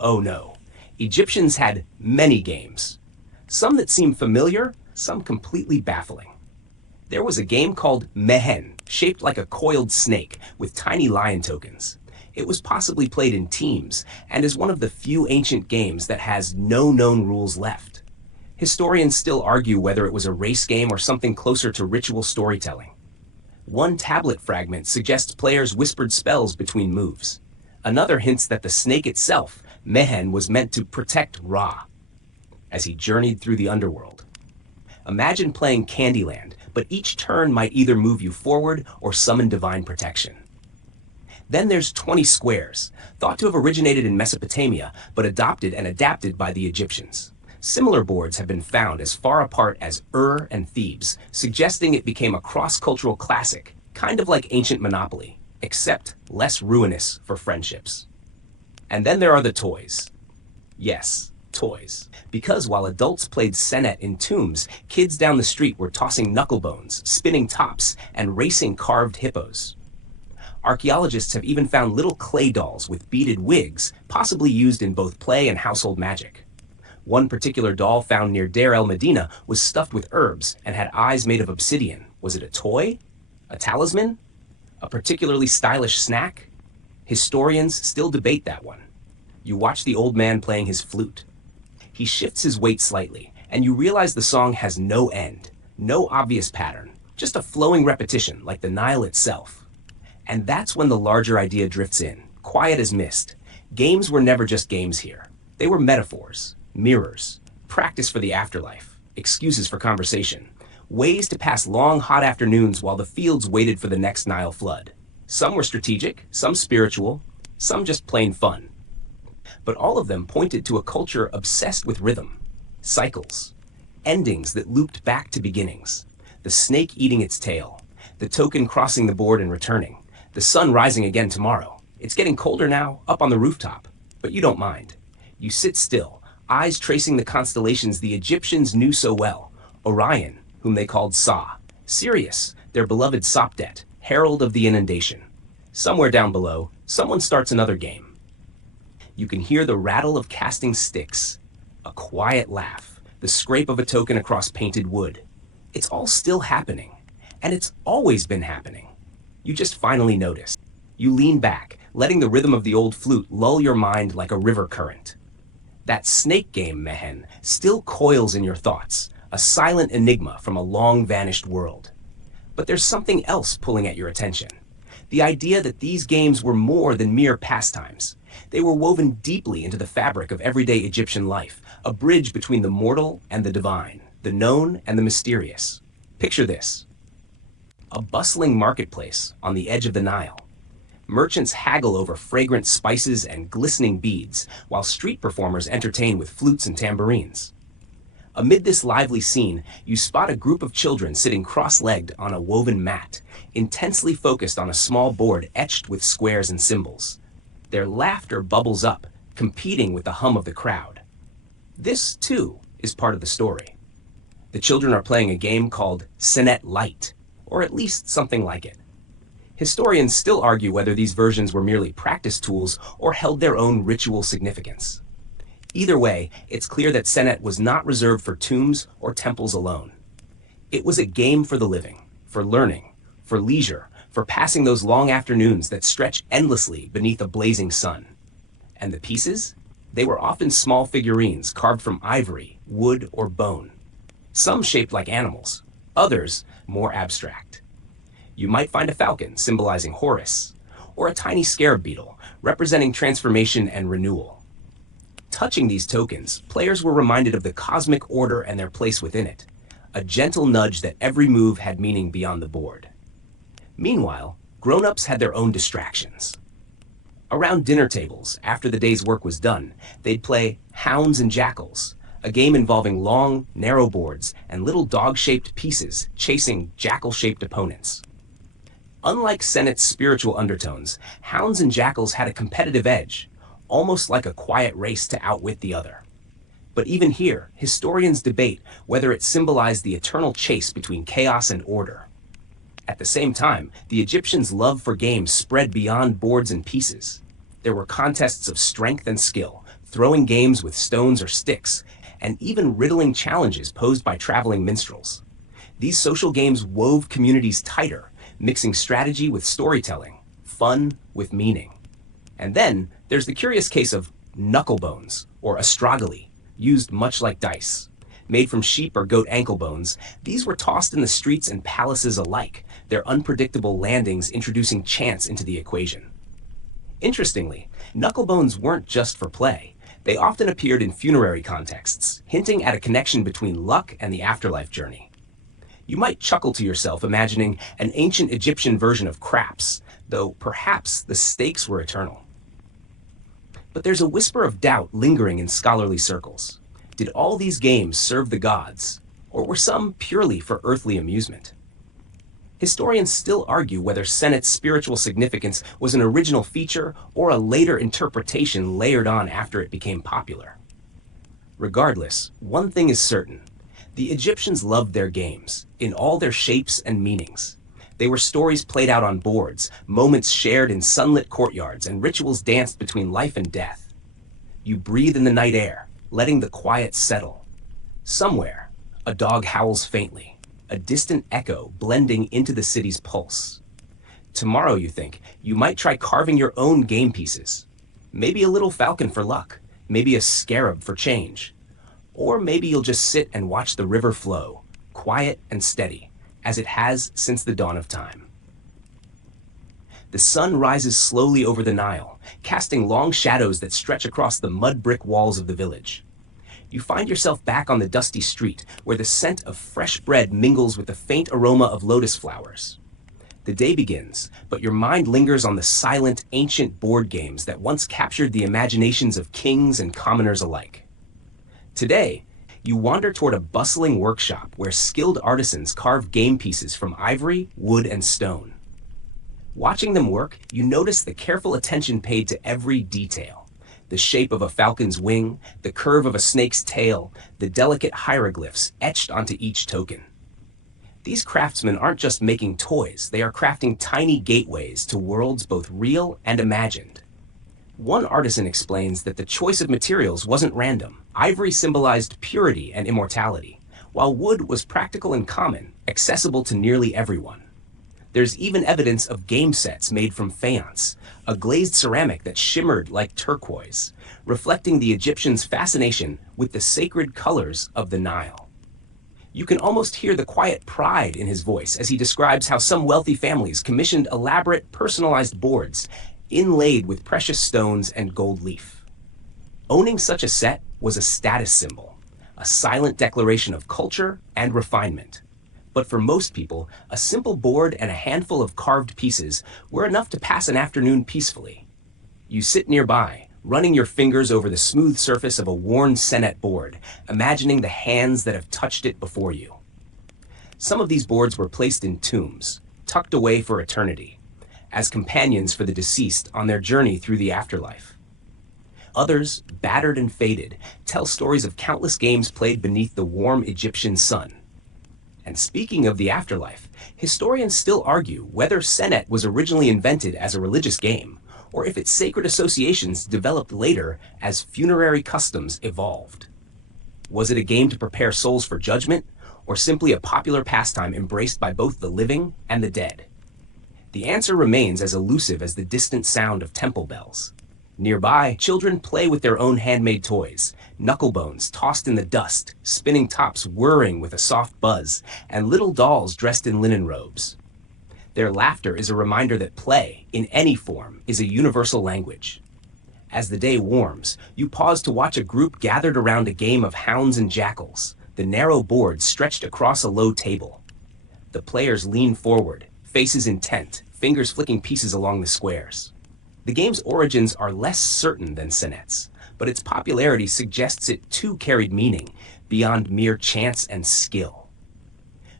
Oh no, Egyptians had many games. Some that seem familiar, some completely baffling. There was a game called Mehen, shaped like a coiled snake, with tiny lion tokens. It was possibly played in teams, and is one of the few ancient games that has no known rules left. Historians still argue whether it was a race game or something closer to ritual storytelling. One tablet fragment suggests players whispered spells between moves. Another hints that the snake itself, Mehen, was meant to protect Ra as he journeyed through the underworld. Imagine playing Candyland, but each turn might either move you forward or summon divine protection. Then there's 20 squares, thought to have originated in Mesopotamia, but adopted and adapted by the Egyptians. Similar boards have been found as far apart as Ur and Thebes, suggesting it became a cross-cultural classic, kind of like ancient Monopoly, except less ruinous for friendships. And then there are the toys. Yes, toys. Because while adults played Senet in tombs, kids down the street were tossing knucklebones, spinning tops, and racing carved hippos. Archaeologists have even found little clay dolls with beaded wigs, possibly used in both play and household magic. One particular doll found near Deir el-Medina was stuffed with herbs and had eyes made of obsidian. Was it a toy? A talisman? A particularly stylish snack? Historians still debate that one. You watch the old man playing his flute. He shifts his weight slightly, and you realize the song has no end, no obvious pattern, just a flowing repetition like the Nile itself. And that's when the larger idea drifts in, quiet as mist. Games were never just games here. They were metaphors, mirrors, practice for the afterlife, excuses for conversation, ways to pass long, hot afternoons while the fields waited for the next Nile flood. Some were strategic, some spiritual, some just plain fun. But all of them pointed to a culture obsessed with rhythm, cycles, endings that looped back to beginnings, the snake eating its tail, the token crossing the board and returning, the sun rising again tomorrow. It's getting colder now, up on the rooftop, but you don't mind. You sit still, eyes tracing the constellations the Egyptians knew so well. Orion, whom they called Sa. Sirius, their beloved Sopdet, herald of the inundation. Somewhere down below, someone starts another game. You can hear the rattle of casting sticks, a quiet laugh, the scrape of a token across painted wood. It's all still happening, and it's always been happening. You just finally notice. You lean back, letting the rhythm of the old flute lull your mind like a river current. That snake game, Mehen, still coils in your thoughts, a silent enigma from a long-vanished world. But there's something else pulling at your attention. The idea that these games were more than mere pastimes. They were woven deeply into the fabric of everyday Egyptian life, a bridge between the mortal and the divine, the known and the mysterious. Picture this: a bustling marketplace on the edge of the Nile. Merchants haggle over fragrant spices and glistening beads, while street performers entertain with flutes and tambourines. Amid this lively scene, you spot a group of children sitting cross-legged on a woven mat, intensely focused on a small board etched with squares and symbols. Their laughter bubbles up, competing with the hum of the crowd. This, too, is part of the story. The children are playing a game called Senet Light, or at least something like it. Historians still argue whether these versions were merely practice tools or held their own ritual significance. Either way, it's clear that Senet was not reserved for tombs or temples alone. It was a game for the living, for learning, for leisure, for passing those long afternoons that stretch endlessly beneath a blazing sun. And the pieces? They were often small figurines carved from ivory, wood, or bone. Some shaped like animals, others more abstract. You might find a falcon symbolizing Horus, or a tiny scarab beetle representing transformation and renewal. Touching these tokens, players were reminded of the cosmic order and their place within it, a gentle nudge that every move had meaning beyond the board. Meanwhile, grown-ups had their own distractions. Around dinner tables, after the day's work was done, they'd play Hounds and Jackals, a game involving long, narrow boards and little dog-shaped pieces chasing jackal-shaped opponents. Unlike Senet's spiritual undertones, Hounds and Jackals had a competitive edge, almost like a quiet race to outwit the other. But even here, historians debate whether it symbolized the eternal chase between chaos and order. At the same time, the Egyptians' love for games spread beyond boards and pieces. There were contests of strength and skill, throwing games with stones or sticks, and even riddling challenges posed by traveling minstrels. These social games wove communities tighter, mixing strategy with storytelling, fun with meaning. And then there's the curious case of knucklebones, or astragali, used much like dice. Made from sheep or goat ankle bones, these were tossed in the streets and palaces alike, their unpredictable landings introducing chance into the equation. Interestingly, knucklebones weren't just for play. They often appeared in funerary contexts, hinting at a connection between luck and the afterlife journey. You might chuckle to yourself imagining an ancient Egyptian version of craps, though perhaps the stakes were eternal. But there's a whisper of doubt lingering in scholarly circles. Did all these games serve the gods, or were some purely for earthly amusement? Historians still argue whether Senet's spiritual significance was an original feature or a later interpretation layered on after it became popular. Regardless, one thing is certain. The Egyptians loved their games, in all their shapes and meanings. They were stories played out on boards, moments shared in sunlit courtyards, and rituals danced between life and death. You breathe in the night air, letting the quiet settle. Somewhere, a dog howls faintly, a distant echo blending into the city's pulse. Tomorrow, you think, you might try carving your own game pieces. Maybe a little falcon for luck, maybe a scarab for change. Or maybe you'll just sit and watch the river flow, quiet and steady, as it has since the dawn of time. The sun rises slowly over the Nile, casting long shadows that stretch across the mud brick walls of the village. You find yourself back on the dusty street, where the scent of fresh bread mingles with the faint aroma of lotus flowers. The day begins, but your mind lingers on the silent, ancient board games that once captured the imaginations of kings and commoners alike. Today, you wander toward a bustling workshop where skilled artisans carve game pieces from ivory, wood, and stone. Watching them work, you notice the careful attention paid to every detail. The shape of a falcon's wing, the curve of a snake's tail, the delicate hieroglyphs etched onto each token. These craftsmen aren't just making toys, they are crafting tiny gateways to worlds both real and imagined. One artisan explains that the choice of materials wasn't random. Ivory symbolized purity and immortality, while wood was practical and common, accessible to nearly everyone. There's even evidence of game sets made from faience, a glazed ceramic that shimmered like turquoise, reflecting the Egyptians' fascination with the sacred colors of the Nile. You can almost hear the quiet pride in his voice as he describes how some wealthy families commissioned elaborate, personalized boards inlaid with precious stones and gold leaf. Owning such a set was a status symbol, a silent declaration of culture and refinement. But for most people, a simple board and a handful of carved pieces were enough to pass an afternoon peacefully. You sit nearby, running your fingers over the smooth surface of a worn Senet board, imagining the hands that have touched it before you. Some of these boards were placed in tombs, tucked away for eternity, as companions for the deceased on their journey through the afterlife. Others, battered and faded, tell stories of countless games played beneath the warm Egyptian sun. And speaking of the afterlife, historians still argue whether Senet was originally invented as a religious game, or if its sacred associations developed later as funerary customs evolved. Was it a game to prepare souls for judgment, or simply a popular pastime embraced by both the living and the dead? The answer remains as elusive as the distant sound of temple bells. Nearby, children play with their own handmade toys, knucklebones tossed in the dust, spinning tops whirring with a soft buzz, and little dolls dressed in linen robes. Their laughter is a reminder that play, in any form, is a universal language. As the day warms, you pause to watch a group gathered around a game of hounds and jackals, the narrow board stretched across a low table. The players lean forward, faces intent, fingers flicking pieces along the squares. The game's origins are less certain than Senet's, but its popularity suggests it too carried meaning beyond mere chance and skill.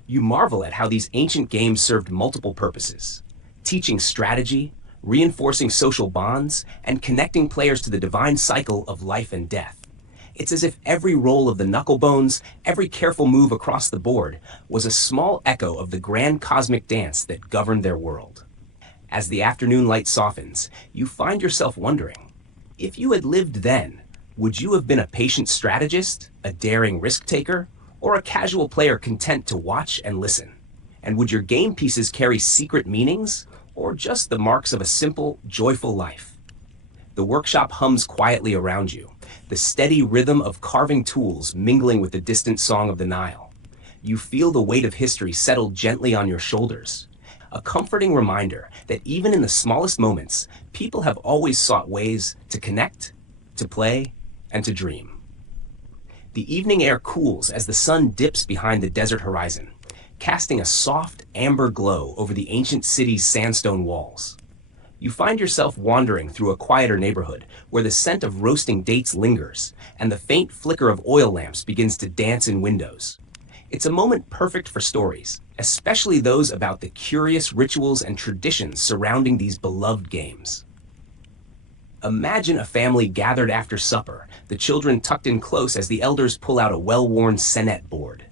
You marvel at how these ancient games served multiple purposes, teaching strategy, reinforcing social bonds, and connecting players to the divine cycle of life and death. It's as if every roll of the knucklebones, every careful move across the board, was a small echo of the grand cosmic dance that governed their world. As the afternoon light softens, you find yourself wondering, if you had lived then, would you have been a patient strategist, a daring risk-taker, or a casual player content to watch and listen? And would your game pieces carry secret meanings, or just the marks of a simple, joyful life? The workshop hums quietly around you, the steady rhythm of carving tools mingling with the distant song of the Nile. You feel the weight of history settle gently on your shoulders, a comforting reminder that even in the smallest moments, people have always sought ways to connect, to play, and to dream. The evening air cools as the sun dips behind the desert horizon, casting a soft, amber glow over the ancient city's sandstone walls. You find yourself wandering through a quieter neighborhood where the scent of roasting dates lingers and the faint flicker of oil lamps begins to dance in windows. It's a moment perfect for stories, especially those about the curious rituals and traditions surrounding these beloved games. Imagine a family gathered after supper, the children tucked in close as the elders pull out a well-worn Senet board.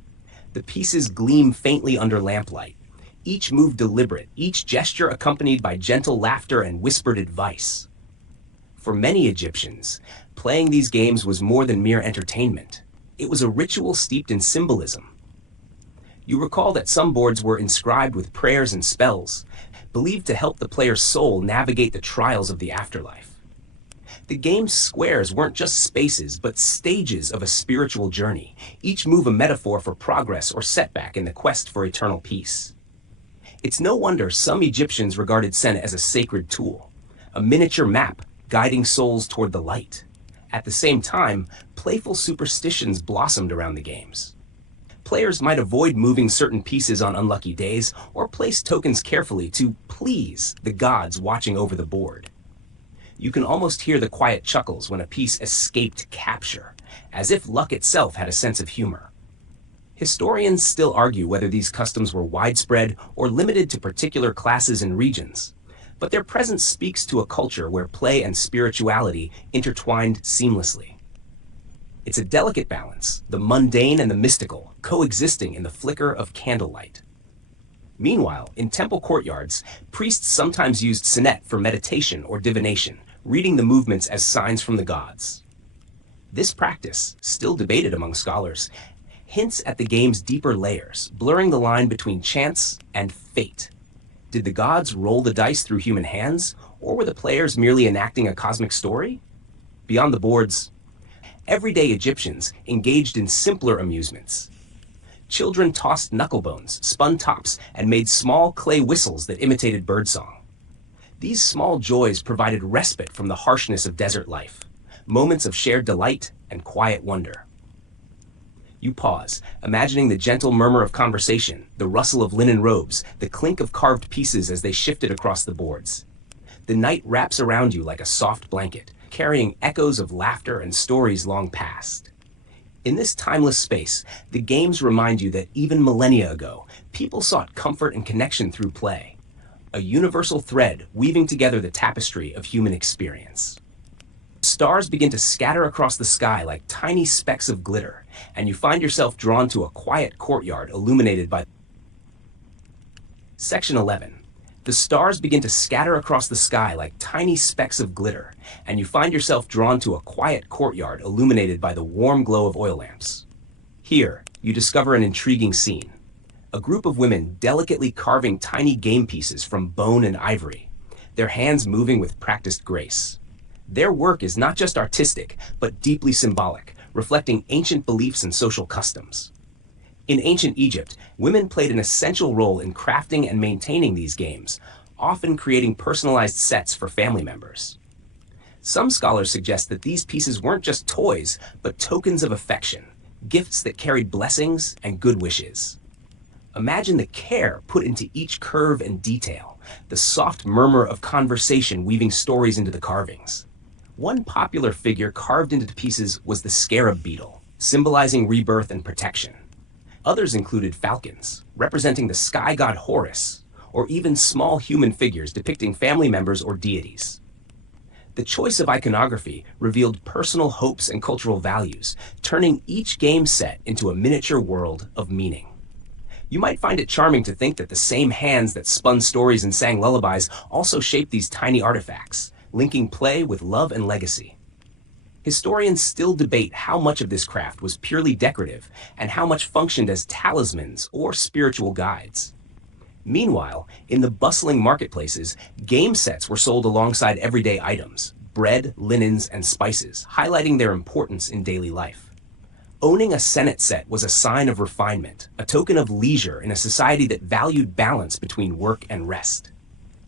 The pieces gleam faintly under lamplight, each move deliberate, each gesture accompanied by gentle laughter and whispered advice. For many Egyptians, playing these games was more than mere entertainment. It was a ritual steeped in symbolism. You recall that some boards were inscribed with prayers and spells, believed to help the player's soul navigate the trials of the afterlife. The game's squares weren't just spaces, but stages of a spiritual journey, each move a metaphor for progress or setback in the quest for eternal peace. It's no wonder some Egyptians regarded Senet as a sacred tool, a miniature map guiding souls toward the light. At the same time, playful superstitions blossomed around the games. Players might avoid moving certain pieces on unlucky days or place tokens carefully to please the gods watching over the board. You can almost hear the quiet chuckles when a piece escaped capture, as if luck itself had a sense of humor. Historians still argue whether these customs were widespread or limited to particular classes and regions, but their presence speaks to a culture where play and spirituality intertwined seamlessly. It's a delicate balance, the mundane and the mystical, coexisting in the flicker of candlelight. Meanwhile, in temple courtyards, priests sometimes used Senet for meditation or divination, reading the movements as signs from the gods. This practice, still debated among scholars, hints at the game's deeper layers, blurring the line between chance and fate. Did the gods roll the dice through human hands, or were the players merely enacting a cosmic story? Beyond the boards, everyday Egyptians engaged in simpler amusements. Children tossed knucklebones, spun tops, and made small clay whistles that imitated birdsong. These small joys provided respite from the harshness of desert life, moments of shared delight and quiet wonder. You pause, imagining the gentle murmur of conversation, the rustle of linen robes, the clink of carved pieces as they shifted across the boards. The night wraps around you like a soft blanket, carrying echoes of laughter and stories long past. In this timeless space, the games remind you that even millennia ago, people sought comfort and connection through play, a universal thread weaving together the tapestry of human experience. Stars begin to scatter across the sky like tiny specks of glitter, and you find yourself drawn to a quiet courtyard illuminated by... Section 11. The stars begin to scatter across the sky like tiny specks of glitter, and you find yourself drawn to a quiet courtyard illuminated by the warm glow of oil lamps. Here, you discover an intriguing scene. A group of women delicately carving tiny game pieces from bone and ivory, their hands moving with practiced grace. Their work is not just artistic, but deeply symbolic, reflecting ancient beliefs and social customs. In ancient Egypt, women played an essential role in crafting and maintaining these games, often creating personalized sets for family members. Some scholars suggest that these pieces weren't just toys, but tokens of affection, gifts that carried blessings and good wishes. Imagine the care put into each curve and detail, the soft murmur of conversation weaving stories into the carvings. One popular figure carved into the pieces was the scarab beetle, symbolizing rebirth and protection. Others included falcons, representing the sky god Horus, or even small human figures depicting family members or deities. The choice of iconography revealed personal hopes and cultural values, turning each game set into a miniature world of meaning. You might find it charming to think that the same hands that spun stories and sang lullabies also shaped these tiny artifacts, linking play with love and legacy. Historians still debate how much of this craft was purely decorative and how much functioned as talismans or spiritual guides. Meanwhile, in the bustling marketplaces, game sets were sold alongside everyday items, bread, linens, and spices, highlighting their importance in daily life. Owning a Senet set was a sign of refinement, a token of leisure in a society that valued balance between work and rest.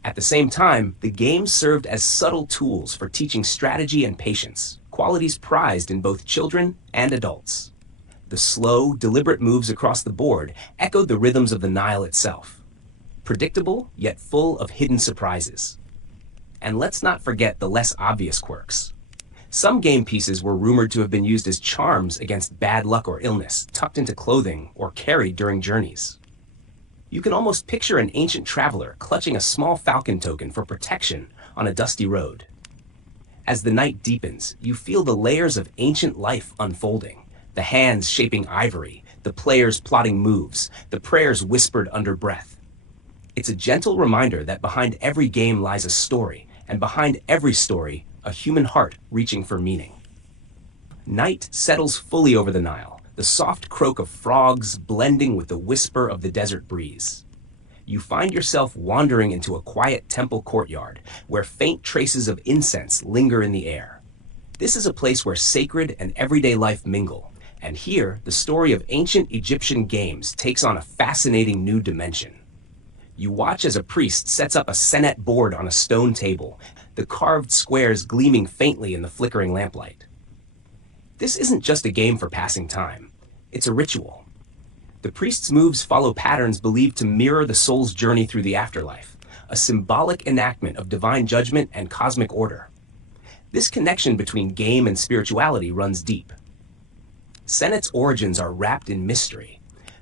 At the same time, the games served as subtle tools for teaching strategy and patience, qualities prized in both children and adults. The slow, deliberate moves across the board echoed the rhythms of the Nile itself. Predictable, yet full of hidden surprises. And let's not forget the less obvious quirks. Some game pieces were rumored to have been used as charms against bad luck or illness, tucked into clothing or carried during journeys. You can almost picture an ancient traveler clutching a small falcon token for protection on a dusty road. As the night deepens, you feel the layers of ancient life unfolding, the hands shaping ivory, the players plotting moves, the prayers whispered under breath. It's a gentle reminder that behind every game lies a story, and behind every story, a human heart reaching for meaning. Night settles fully over the Nile, the soft croak of frogs blending with the whisper of the desert breeze. You find yourself wandering into a quiet temple courtyard where faint traces of incense linger in the air. This is a place where sacred and everyday life mingle, and here the story of ancient Egyptian games takes on a fascinating new dimension. You watch as a priest sets up a Senet board on a stone table, the carved squares gleaming faintly in the flickering lamplight. This isn't just a game for passing time, it's a ritual. The priest's moves follow patterns believed to mirror the soul's journey through the afterlife, a symbolic enactment of divine judgment and cosmic order. This connection between game and spirituality runs deep. Senet's origins are wrapped in mystery,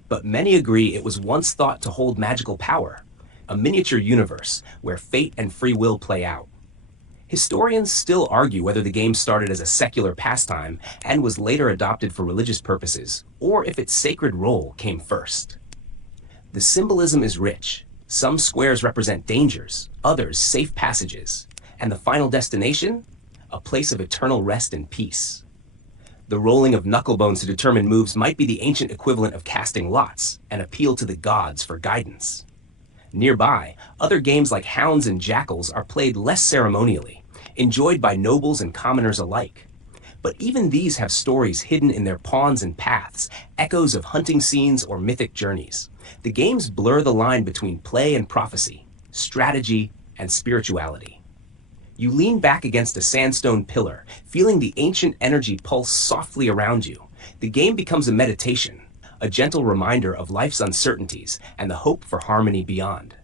but many agree it was once thought to hold magical power, a miniature universe where fate and free will play out. Historians still argue whether the game started as a secular pastime and was later adopted for religious purposes, or if its sacred role came first. The symbolism is rich. Some squares represent dangers, others safe passages, and the final destination? A place of eternal rest and peace. The rolling of knucklebones to determine moves might be the ancient equivalent of casting lots, an appeal to the gods for guidance. Nearby, other games like hounds and jackals are played less ceremonially, enjoyed by nobles and commoners alike. But even these have stories hidden in their pawns and paths, echoes of hunting scenes or mythic journeys. The games blur the line between play and prophecy, strategy and spirituality. You lean back against a sandstone pillar, feeling the ancient energy pulse softly around you. The game becomes a meditation, a gentle reminder of life's uncertainties and the hope for harmony beyond.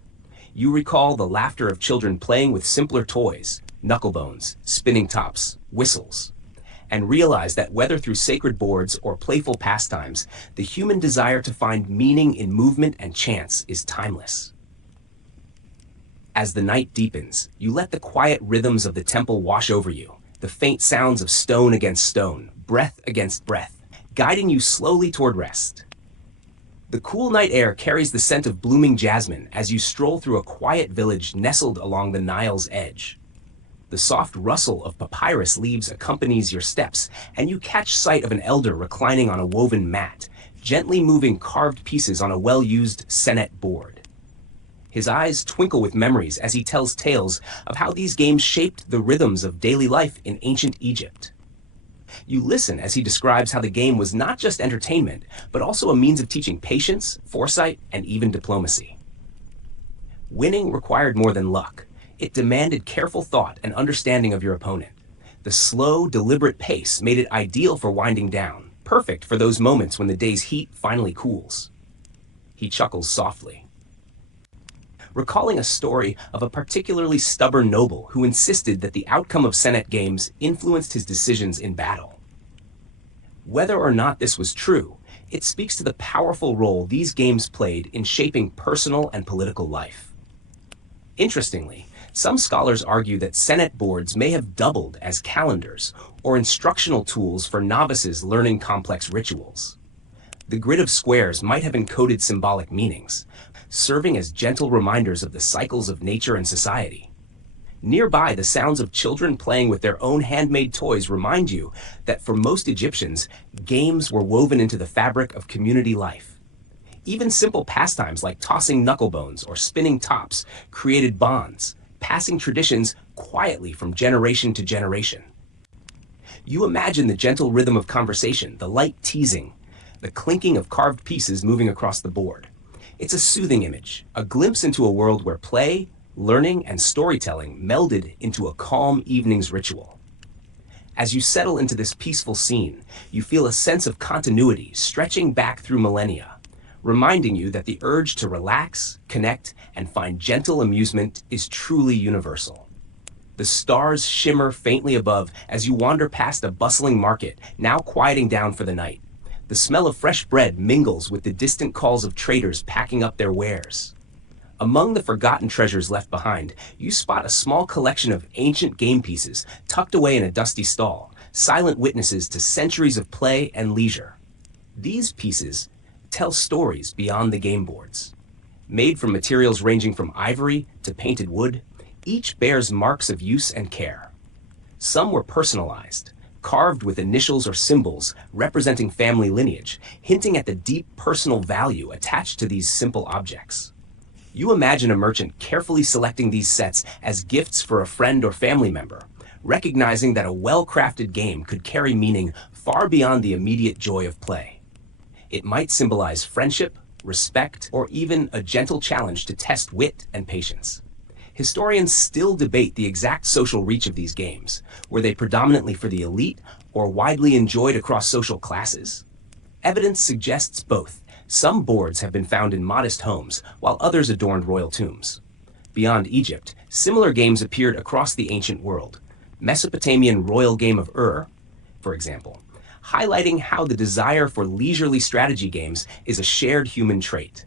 You recall the laughter of children playing with simpler toys, knucklebones, spinning tops, whistles, and realize that whether through sacred boards or playful pastimes, the human desire to find meaning in movement and chance is timeless. As the night deepens, you let the quiet rhythms of the temple wash over you, the faint sounds of stone against stone, breath against breath, guiding you slowly toward rest. The cool night air carries the scent of blooming jasmine as you stroll through a quiet village nestled along the Nile's edge. The soft rustle of papyrus leaves accompanies your steps, and you catch sight of an elder reclining on a woven mat, gently moving carved pieces on a well-used Senet board. His eyes twinkle with memories as he tells tales of how these games shaped the rhythms of daily life in ancient Egypt. You listen as he describes how the game was not just entertainment, but also a means of teaching patience, foresight, and even diplomacy. Winning required more than luck. It demanded careful thought and understanding of your opponent. The slow, deliberate pace made it ideal for winding down, perfect for those moments when the day's heat finally cools. He chuckles softly, recalling a story of a particularly stubborn noble who insisted that the outcome of Senet games influenced his decisions in battle. Whether or not this was true, it speaks to the powerful role these games played in shaping personal and political life. Interestingly, some scholars argue that Senet boards may have doubled as calendars or instructional tools for novices learning complex rituals. The grid of squares might have encoded symbolic meanings, serving as gentle reminders of the cycles of nature and society. Nearby, the sounds of children playing with their own handmade toys remind you that for most Egyptians, games were woven into the fabric of community life. Even simple pastimes like tossing knucklebones or spinning tops created bonds, passing traditions quietly from generation to generation. You imagine the gentle rhythm of conversation, the light teasing, the clinking of carved pieces moving across the board. It's a soothing image, a glimpse into a world where play, learning, and storytelling melded into a calm evening's ritual. As you settle into this peaceful scene, you feel a sense of continuity stretching back through millennia, reminding you that the urge to relax, connect, and find gentle amusement is truly universal. The stars shimmer faintly above as you wander past a bustling market, now quieting down for the night. The smell of fresh bread mingles with the distant calls of traders packing up their wares. Among the forgotten treasures left behind, you spot a small collection of ancient game pieces tucked away in a dusty stall, silent witnesses to centuries of play and leisure. These pieces tell stories beyond the game boards. Made from materials ranging from ivory to painted wood, each bears marks of use and care. Some were personalized, carved with initials or symbols representing family lineage, hinting at the deep personal value attached to these simple objects. You imagine a merchant carefully selecting these sets as gifts for a friend or family member, recognizing that a well-crafted game could carry meaning far beyond the immediate joy of play. It might symbolize friendship, respect, or even a gentle challenge to test wit and patience. Historians still debate the exact social reach of these games. Were they predominantly for the elite or widely enjoyed across social classes? Evidence suggests both. Some boards have been found in modest homes, while others adorned royal tombs. Beyond Egypt, similar games appeared across the ancient world. Mesopotamian royal game of for example, highlighting how the desire for leisurely strategy games is a shared human trait.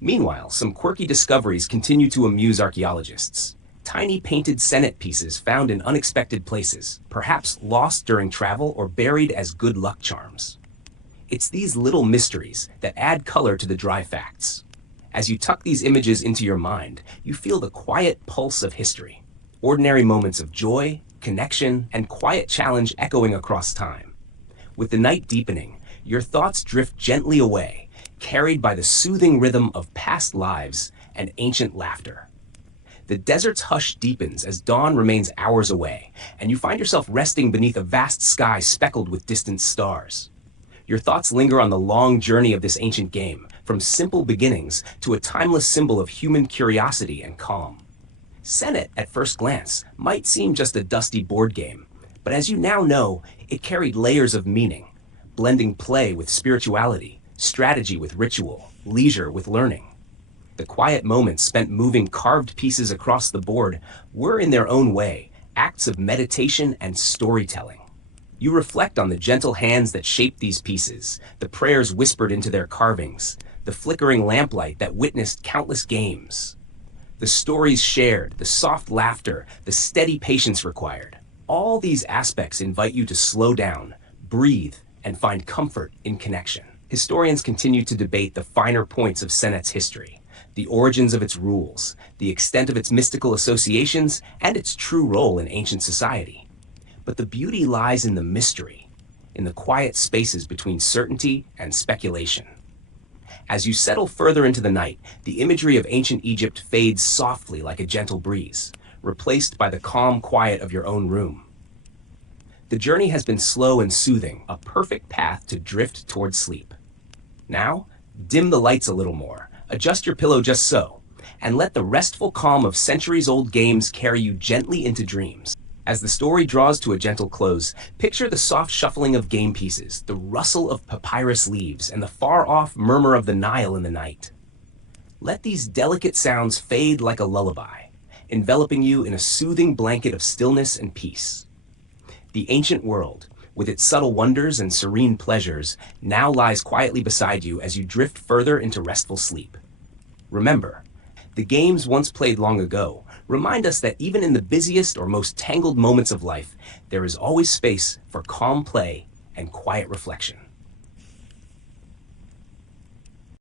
Meanwhile, some quirky discoveries continue to amuse archaeologists. Tiny painted Senet pieces found in unexpected places, perhaps lost during travel or buried as good luck charms. It's these little mysteries that add color to the dry facts. As you tuck these images into your mind, you feel the quiet pulse of history, ordinary moments of joy, connection, and quiet challenge echoing across time. With the night deepening, your thoughts drift gently away, carried by the soothing rhythm of past lives and ancient laughter. The desert's hush deepens as dawn remains hours away, and you find yourself resting beneath a vast sky speckled with distant stars. Your thoughts linger on the long journey of this ancient game, from simple beginnings to a timeless symbol of human curiosity and calm. Senet, at first glance, might seem just a dusty board game, but as you now know, it carried layers of meaning, blending play with spirituality, strategy with ritual, leisure with learning. The quiet moments spent moving carved pieces across the board were, in their own way, acts of meditation and storytelling. You reflect on the gentle hands that shaped these pieces, the prayers whispered into their carvings, the flickering lamplight that witnessed countless games. The stories shared, the soft laughter, the steady patience required. All these aspects invite you to slow down, breathe, and find comfort in connection. Historians continue to debate the finer points of Senet's history, the origins of its rules, the extent of its mystical associations, and its true role in ancient society. But the beauty lies in the mystery, in the quiet spaces between certainty and speculation. As you settle further into the night, the imagery of ancient Egypt fades softly like a gentle breeze, replaced by the calm quiet of your own room. The journey has been slow and soothing, a perfect path to drift toward sleep. Now, dim the lights a little more, adjust your pillow just so, and let the restful calm of centuries-old games carry you gently into dreams. As the story draws to a gentle close, picture the soft shuffling of game pieces, the rustle of papyrus leaves, and the far-off murmur of the Nile in the night. Let these delicate sounds fade like a lullaby, enveloping you in a soothing blanket of stillness and peace. The ancient world, with its subtle wonders and serene pleasures, now lies quietly beside you as you drift further into restful sleep. Remember, the games once played long ago remind us that even in the busiest or most tangled moments of life, there is always space for calm play and quiet reflection.